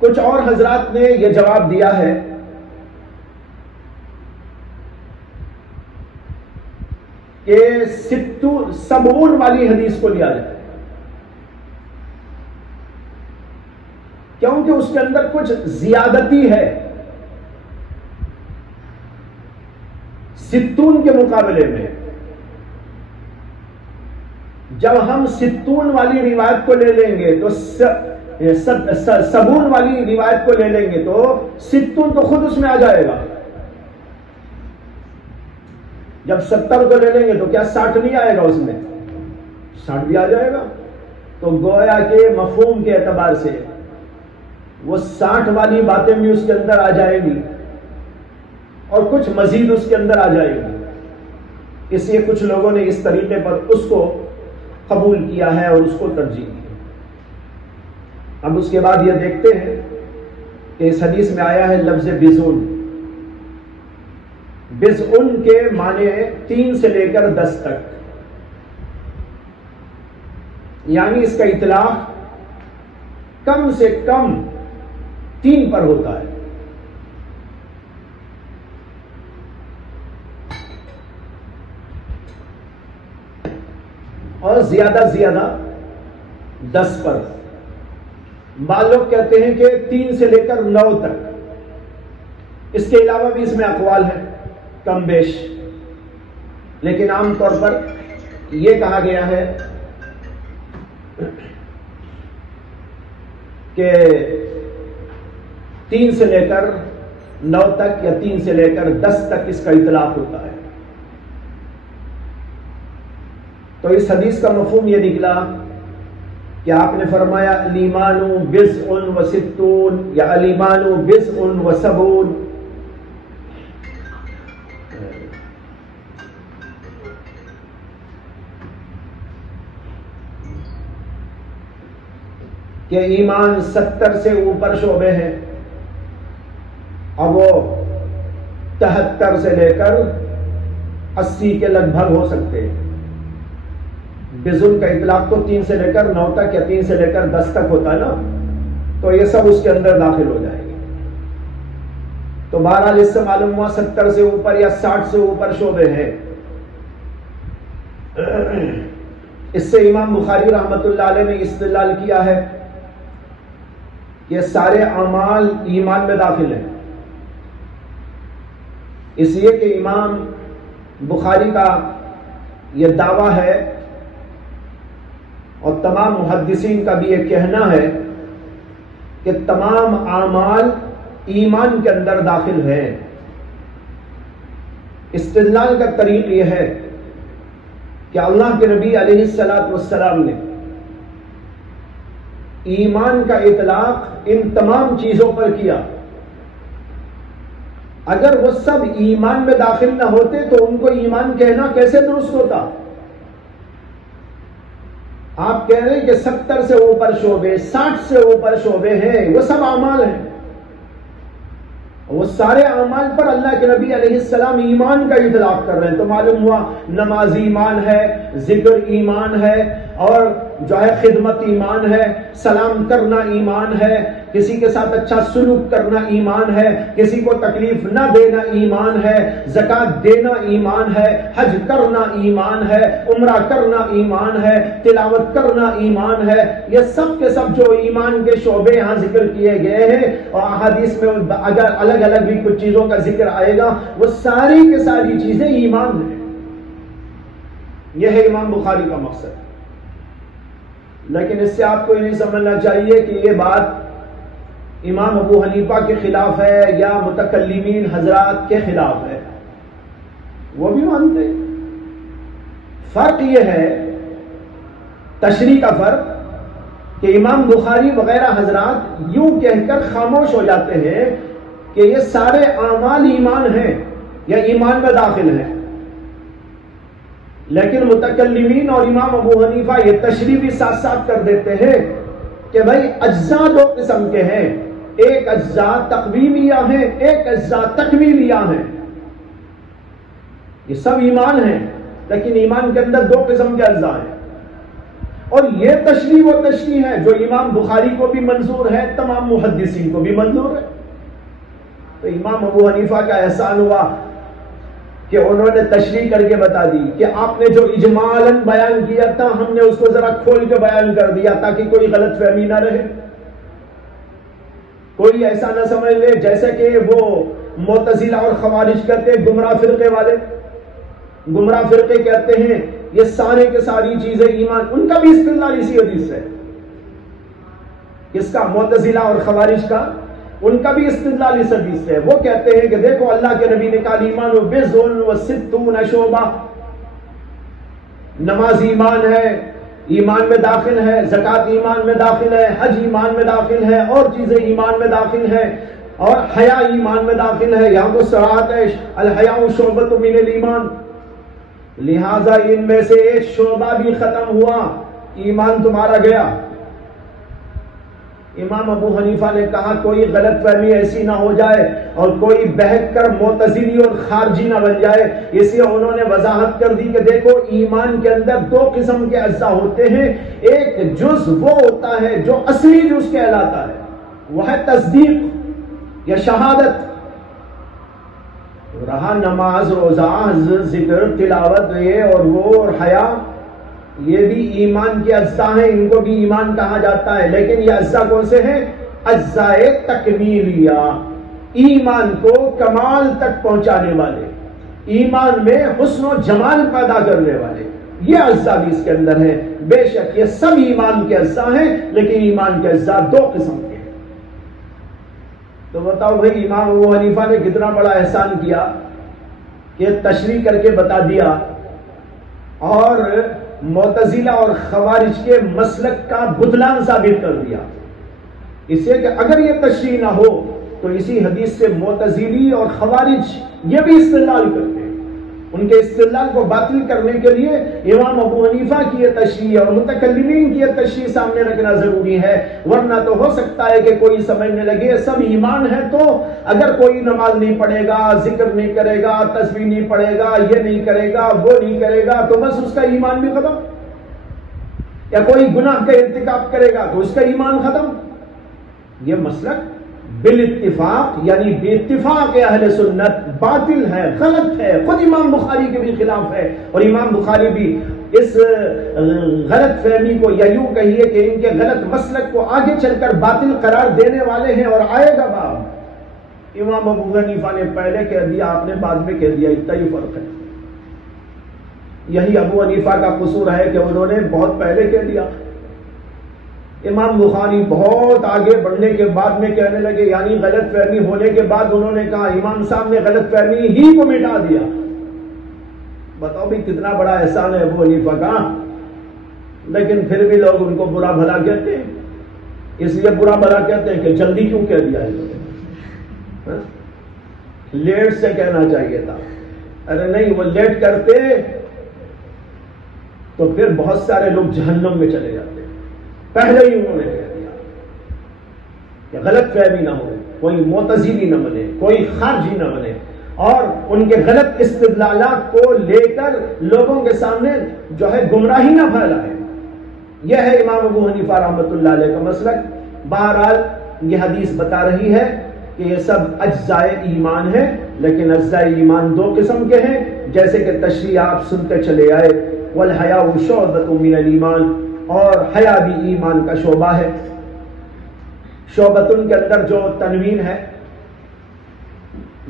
کچھ اور حضرات نے یہ جواب دیا ہے کہ سبعون والی حدیث کو لیا جائے, کیونکہ اس کے اندر کچھ زیادتی ہے ستون کے مقابلے میں. جب ہم ستون والی روایت کو لے لیں گے تو سبون والی روایت کو لے لیں گے تو ستون تو خود اس میں آ جائے گا. جب 70 کو لے لیں گے تو کیا 60 نہیں آئے گا, اس میں 60 بھی آ جائے گا. تو گویا کے مفہوم کے اعتبار سے وہ 60 والی باتیں بھی اس کے اندر آ جائے گی اور کچھ مزید اس کے اندر آ جائے گی. اس لیے کچھ لوگوں نے اس طریقے پر اس کو قبول کیا ہے اور اس کو ترجیح دی. اب اس کے بعد یہ دیکھتے ہیں کہ اس حدیث میں آیا ہے لفظ بضعن. بضعن کے معنی 3 سے لے کر 10 تک, یعنی اس کا اطلاق کم سے کم 3 پر ہوتا ہے. اور زیادہ سے زیادہ 10 پر. بعض لوگ کہتے ہیں کہ 3 سے لے کر 9 تک. اس کے علاوہ بھی اس میں اقوال ہیں کم بیش، لیکن عام طور پر یہ کہا گیا ہے کہ 3 سے لے کر 9 تک یا 3 سے لے کر 10 تک اس کا اطلاق ہوتا ہے۔ تو اس حدیث کا مفہوم یہ نکلا کہ آپ نے فرمایا الایمان بضع و ستون یا الایمان بضع و سبعون، کہ ایمان 70 سے اوپر شعبے ہیں، اب وہ 73 سے لے کر 80 کے لگ بھگ ہو سکتے ہیں۔ بضع کا اطلاق تو 3 سے لے کر 9 تک یا 3 سے لے کر 10 تک ہوتا ہے نا، تو یہ سب اس کے اندر داخل ہو جائے گے۔ تو بہرحال اس سے معلوم ہوا 70 سے اوپر یا 60 سے اوپر شعبے ہیں۔ اس سے امام بخاری رحمۃ اللہ علیہ نے استدلال کیا ہے یہ سارے اعمال ایمان میں داخل ہیں، اس لیے کہ امام بخاری کا یہ دعویٰ ہے اور تمام محدثین کا بھی یہ کہنا ہے کہ تمام اعمال ایمان کے اندر داخل ہیں۔ استدلال کا طریق یہ ہے کہ اللہ کے نبی علیہ الصلوۃ والسلام نے ایمان کا اطلاق ان تمام چیزوں پر کیا، اگر وہ سب ایمان میں داخل نہ ہوتے تو ان کو ایمان کہنا کیسے درست ہوتا؟ آپ کہہ رہے ہیں کہ 70 سے اوپر شعبے، 60 سے اوپر شعبے ہیں، وہ سب اعمال ہیں، وہ سارے اعمال پر اللہ کے نبی علیہ السلام ایمان کا اطلاق کر رہے ہیں، تو معلوم ہوا نماز ایمان ہے، ذکر ایمان ہے، اور جو ہے خدمت ایمان ہے، سلام کرنا ایمان ہے، کسی کے ساتھ اچھا سلوک کرنا ایمان ہے، کسی کو تکلیف نہ دینا ایمان ہے، زکوٰۃ دینا ایمان ہے، حج کرنا ایمان ہے، عمرہ کرنا ایمان ہے، تلاوت کرنا ایمان ہے۔ یہ سب کے سب جو ایمان کے شعبے یہاں ذکر کیے گئے ہیں، اور احادیث میں اگر الگ الگ بھی کچھ چیزوں کا ذکر آئے گا، وہ ساری کی ساری چیزیں ایمان ہیں۔ یہ ہے امام بخاری کا مقصد۔ لیکن اس سے آپ کو یہ نہیں سمجھنا چاہیے کہ یہ بات امام ابو حنیفہ کے خلاف ہے یا متکلمین حضرات کے خلاف ہے، وہ بھی مانتے ہیں۔ فرق یہ ہے تشریح کا فرق کہ امام بخاری وغیرہ حضرات یوں کہہ کر خاموش ہو جاتے ہیں کہ یہ سارے اعمال ایمان ہیں یا ایمان میں داخل ہیں، لیکن متکلمین اور امام ابو حنیفہ یہ تشریح بھی ساتھ ساتھ کر دیتے ہیں کہ بھائی اجزاء 2 قسم کے ہیں، ایک اجزاء تقویمیہ ہیں، ایک اجزاء تکمیلیہ ہیں۔ یہ سب ایمان ہیں، لیکن ایمان کے اندر 2 قسم کے اجزاء ہیں، اور یہ تشریح وہ تشریح ہے جو امام بخاری کو بھی منظور ہے، تمام محدثین کو بھی منظور ہے۔ تو امام ابو حنیفہ کا احسان ہوا کہ انہوں نے تشریح کر کے بتا دی کہ آپ نے جو اجمالاً بیان کیا تھا ہم نے اس کو ذرا کھول کے بیان کر دیا تاکہ کوئی غلط فہمی نہ رہے، کوئی ایسا نہ سمجھ لے جیسے کہ وہ معتزلہ اور خوارج کہتے ہیں، گمراہ فرقے والے گمراہ فرقے کہتے ہیں یہ سارے کے ساری چیزیں ایمان، ان کا بھی استدلال اسی حدیث ہے، کس کا؟ معتزلہ اور خوارج کا، ان کا بھی استدلال اس حدیث سے ہے۔ وہ کہتے ہیں کہ دیکھو اللہ کے نبی نے کہا ایمان بضع و ستون شعبہ، نماز ایمان ہے، ایمان میں داخل ہے، زکوٰۃ ایمان میں داخل ہے، حج ایمان میں داخل ہے، اور چیزیں ایمان میں داخل ہیں، اور حیا ایمان میں داخل ہے، یہاں تو صراحت ہے الحیاء شعبۃ من الایمان، لہذا ان میں سے ایک شعبہ بھی ختم ہوا ایمان تمہارا گیا۔ امام ابو حنیفہ نے کہا کوئی غلط فہمی ایسی نہ ہو جائے اور کوئی بہک کر معتزلی اور خارجی نہ بن جائے، اس لیے انہوں نے وضاحت کر دی کہ دیکھو ایمان کے اندر 2 قسم کے اجزاء ہوتے ہیں، ایک جز وہ ہوتا ہے جو اصلی جز کہلاتا ہے، وہ ہے تصدیق یا شہادت، رہا نماز روزہ ذکر تلاوت یہ اور وہ اور حیا، یہ بھی ایمان کے اجزاء ہیں، ان کو بھی ایمان کہا جاتا ہے، لیکن یہ اجزاء کون سے ہیں؟ اجزاء تکمیلیہ، ایمان کو کمال تک پہنچانے والے، ایمان میں حسن و جمال پیدا کرنے والے، یہ اجزاء بھی اس کے اندر ہے۔ بے شک یہ سب ایمان کے اجزاء ہیں، لیکن ایمان کے اجزاء دو قسم کے ہیں۔ تو بتاؤ بھائی، امام ابو حنیفہ نے کتنا بڑا احسان کیا کہ تشریح کر کے بتا دیا، اور معتزلہ اور خوارج کے مسلک کا بطلان ثابت کر دیا، اس سے کہ اگر یہ تشریح نہ ہو تو اسی حدیث سے معتزلی اور خوارج یہ بھی استدلال کرتے ہیں۔ ان کے استدلال کو باطل کرنے کے لیے امام ابو حنیفہ کی یہ تشریح اور متکلمین کی یہ تشریح سامنے رکھنا ضروری ہے، ورنہ تو ہو سکتا ہے کہ کوئی سمجھنے لگے سب ایمان ہے تو اگر کوئی نماز نہیں پڑھے گا، ذکر نہیں کرے گا، تسبیح نہیں پڑھے گا، یہ نہیں کرے گا، وہ نہیں کرے گا، تو بس اس کا ایمان بھی ختم، یا کوئی گناہ کا ارتکاب کرے گا تو اس کا ایمان ختم۔ یہ مسلک بالاتفاق یعنی بے اتفاق اہل سنت باطل ہے، غلط ہے، خود امام بخاری کے بھی خلاف ہے، اور امام بخاری بھی اس غلط فہمی کو یا یوں کہیے کہ ان کے غلط مسلک کو آگے چل کر باطل قرار دینے والے ہیں، اور آئے گا باب۔ امام ابو حنیفہ نے پہلے کہہ دیا، آپ نے بعد میں کہہ دیا، اتنا ہی فرق ہے۔ یہی ابو حنیفہ کا قصور ہے کہ انہوں نے بہت پہلے کہہ دیا۔ امام بخاری بہت آگے بڑھنے کے بعد میں کہنے لگے، یعنی غلط فہمی ہونے کے بعد انہوں نے کہا امام صاحب نے غلط فہمی ہی کو مٹا دیا۔ بتاؤ بھی کتنا بڑا احسان ہے ابو حنیفہ کا، لیکن پھر بھی لوگ ان کو برا بھلا کہتے ہیں۔ اس لیے برا بھلا کہتے ہیں کہ جلدی کیوں کہہ دیا ہے، لیٹ سے کہنا چاہیے تھا۔ ارے نہیں، وہ لیٹ کرتے تو پھر بہت سارے لوگ جہنم میں چلے جاتے، پہلے ہی انہوں نے کہہ دیا کہ غلط فہمی نہ ہو، کوئی معتزلی نہ بنے، کوئی خارجی نہ بنے، اور ان کے غلط استدلالات کو لے کر لوگوں کے سامنے جو ہے گمراہی نہ پھیلائے۔ یہ ہے امام ابو حنیفہ رحمۃ اللہ علیہ کا مسلک۔ بہرحال یہ حدیث بتا رہی ہے کہ یہ سب اجزاء ایمان ہے، لیکن اجزاء ایمان دو قسم کے ہیں، جیسے کہ تشریح آپ سنتے چلے آئے، والحیاء شعبۃ من الایمان، اور حیا بھی ایمان کا شعبہ ہے۔ شعبتن کے اندر جو تنوین ہے،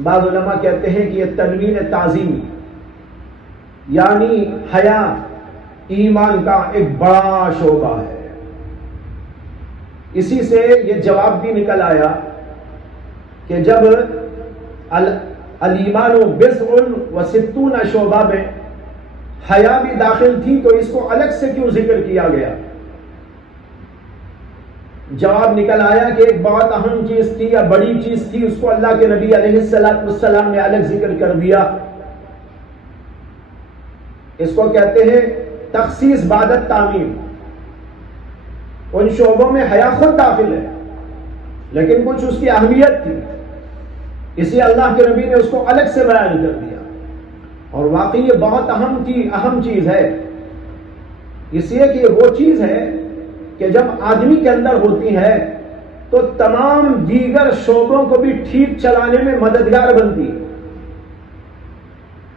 بعض علماء کہتے ہیں کہ یہ تنوین تعظیمی، یعنی حیا ایمان کا ایک بڑا شعبہ ہے۔ اسی سے یہ جواب بھی نکل آیا کہ جب الایمان بضع و ستون شعبہ میں حیا بھی داخل تھی تو اس کو الگ سے کیوں ذکر کیا گیا؟ جواب نکل آیا کہ ایک بہت اہم چیز تھی یا بڑی چیز تھی، اس کو اللہ کے نبی علیہ السلام نے الگ ذکر کر دیا۔ اس کو کہتے ہیں تخصیص بعد التعمیم۔ ان شعبوں میں حیا خود داخل ہے، لیکن کچھ اس کی اہمیت تھی، اس لیے اللہ کے نبی نے اس کو الگ سے بیان کر دیا، اور واقعی یہ بہت اہم چیز ہے، اس لیے کہ وہ چیز ہے کہ جب آدمی کے اندر ہوتی ہے تو تمام دیگر شعبوں کو بھی ٹھیک چلانے میں مددگار بنتی ہے۔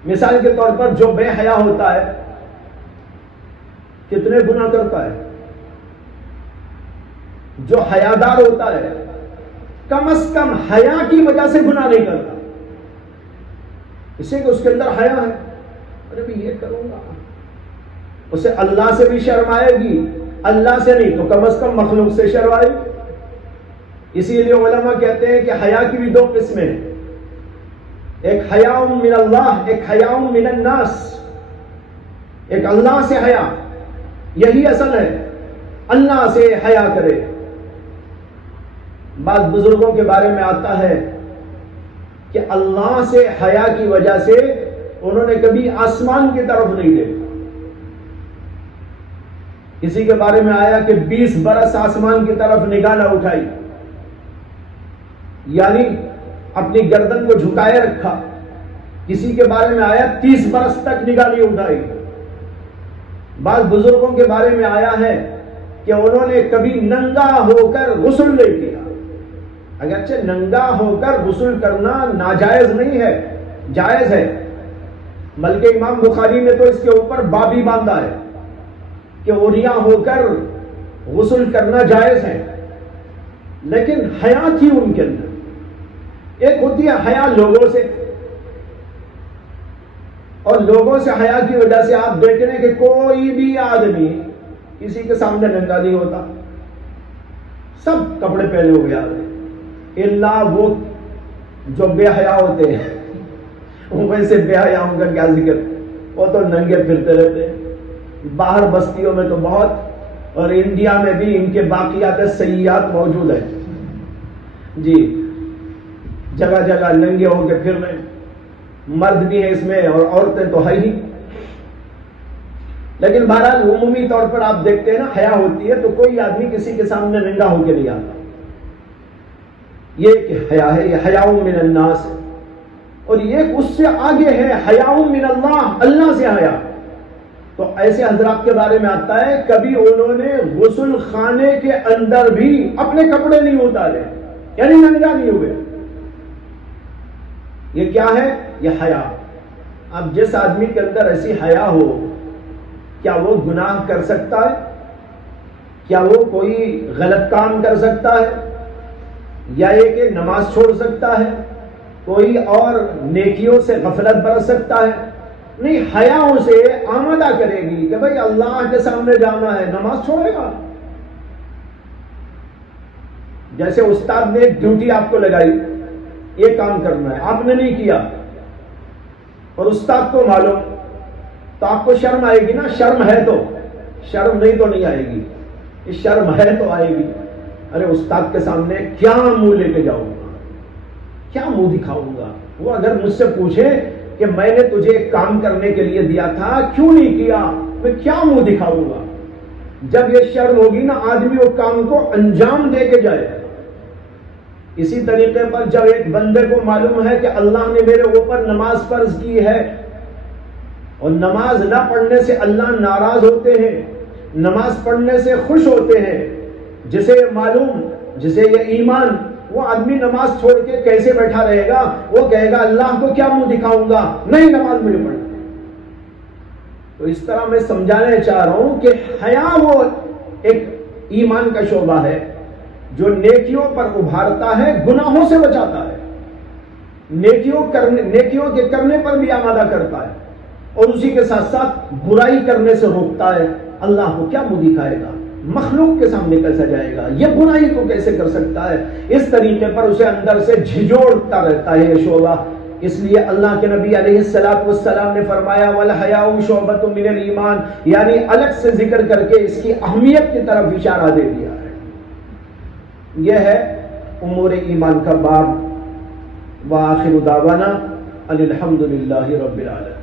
مثال کے طور پر جو بے حیا ہوتا ہے کتنے گناہ کرتا ہے، جو حیادار ہوتا ہے کم از کم حیا کی وجہ سے گناہ نہیں کرتا، اسے کہ اس کے اندر حیا ہے، ارے بھی یہ کروں گا، اسے اللہ سے بھی شرم آئے گی، اللہ سے نہیں تو کم از کم مخلوق سے شرم آئے گی۔ اسی لیے علماء کہتے ہیں کہ حیا کی بھی دو قسمیں ہیں، ایک حیا من اللہ، ایک حیا من الناس۔ ایک اللہ سے حیا، یہی اصل ہے، اللہ سے حیا کرے۔ بعض بزرگوں کے بارے میں آتا ہے کہ اللہ سے حیا کی وجہ سے انہوں نے کبھی آسمان کی طرف نہیں دیکھا۔ کسی کے بارے میں آیا کہ 20 برس آسمان کی طرف نگاہ نہ اٹھائی، یعنی اپنی گردن کو جھکائے رکھا۔ کسی کے بارے میں آیا 30 برس تک نگاہ نہیں اٹھائی۔ بعض بزرگوں کے بارے میں آیا ہے کہ انہوں نے کبھی ننگا ہو کر غسل نہیں کیا۔ اگرچہ ننگا ہو کر غسل کرنا ناجائز نہیں ہے، جائز ہے، بلکہ امام بخاری نے تو اس کے اوپر باب ہی باندھا ہے کہ عریاں ہو کر غسل کرنا جائز ہے، لیکن حیا تھی ان کے اندر، ایک ہوتی ہے حیا لوگوں سے، اور لوگوں سے حیا کی وجہ سے آپ دیکھ رہے ہیں کہ کوئی بھی آدمی کسی کے سامنے ننگا نہیں ہوتا، سب کپڑے پہنے ہوئے آتے ہیں، الا وہ جو بے حیا ہوتے ہیں، ویسے بے حیاؤں کا کیا ذکر، وہ تو ننگے پھرتے رہتے ہیں باہر بستیوں میں تو بہت، اور انڈیا میں بھی ان کے باقیات سیئات موجود ہیں جی، جگہ جگہ ننگے ہو کے پھر رہے، مرد بھی ہے اس میں اور عورتیں تو ہے ہی، لیکن بہرحال عمومی طور پر آپ دیکھتے ہیں نا، حیا ہوتی ہے تو کوئی آدمی کسی کے سامنے ننگا ہو کے نہیں آتا، یہ کہ حیا ہے، یہ حیاء من الناس، اور یہ اس سے آگے ہے حیاء من اللہ، اللہ سے حیا۔ تو ایسے حضرات کے بارے میں آتا ہے کبھی انہوں نے غسل خانے کے اندر بھی اپنے کپڑے نہیں اتارے، یعنی ننگا نہیں ہوئے، یہ کیا ہے؟ یہ حیا۔ اب جس آدمی کے اندر ایسی حیا ہو، کیا وہ گناہ کر سکتا ہے؟ کیا وہ کوئی غلط کام کر سکتا ہے؟ یا یہ کہ نماز چھوڑ سکتا ہے؟ کوئی اور نیکیوں سے غفلت برت سکتا ہے؟ نہیں، حیا اسے آمادہ کرے گی کہ بھائی اللہ کے سامنے جانا ہے، نماز چھوڑے گا۔ جیسے استاد نے ایک ڈیوٹی آپ کو لگائی، یہ کام کرنا ہے، آپ نے نہیں کیا اور استاد کو معلوم، تو آپ کو شرم آئے گی نا، شرم ہے تو، شرم نہیں تو نہیں آئے گی، شرم ہے تو آئے گی، ارے استاد کے سامنے کیا منہ لے کے جاؤں گا، کیا منہ دکھاؤں گا؟ وہ اگر مجھ سے پوچھے کہ میں نے تجھے ایک کام کرنے کے لیے دیا تھا، کیوں نہیں کیا، میں کیا منہ دکھاؤں گا؟ جب یہ شرم ہوگی نا، آدمی وہ کام کو انجام دے کے جائے۔ اسی طریقے پر جب ایک بندے کو معلوم ہے کہ اللہ نے میرے اوپر نماز فرض کی ہے، اور نماز نہ پڑھنے سے اللہ ناراض ہوتے ہیں، نماز پڑھنے سے خوش ہوتے ہیں، جسے یہ معلوم، جسے یہ ایمان، وہ آدمی نماز چھوڑ کے کیسے بیٹھا رہے گا؟ وہ کہے گا اللہ کو کیا منہ دکھاؤں گا، نہیں نماز مجھے پڑھنی۔ تو اس طرح میں سمجھانا چاہ رہا ہوں کہ حیا وہ ایک ایمان کا شعبہ ہے جو نیکیوں پر ابھارتا ہے، گناہوں سے بچاتا ہے، نیکیوں کے کرنے پر بھی آمادہ کرتا ہے، اور اسی کے ساتھ ساتھ برائی کرنے سے روکتا ہے۔ اللہ کو کیا منہ دکھائے گا، مخلوق کے سامنے کیسا جائے گا، یہ برائی کو کیسے کر سکتا ہے، اس طریقے پر اسے اندر سے جھجوڑتا رہتا ہے یہ شعبہ۔ اس لیے اللہ کے نبی علیہ السلام نے فرمایا وَالْحَيَاءُ شُعْبَةٌ مِنَ الْإِيمَانِ، یعنی الگ سے ذکر کر کے اس کی اہمیت کی طرف اشارہ دے دیا ہے۔ یہ ہے امور ایمان کا باب۔ وآخر دعوانا ان الحمد للہ رب العالمین۔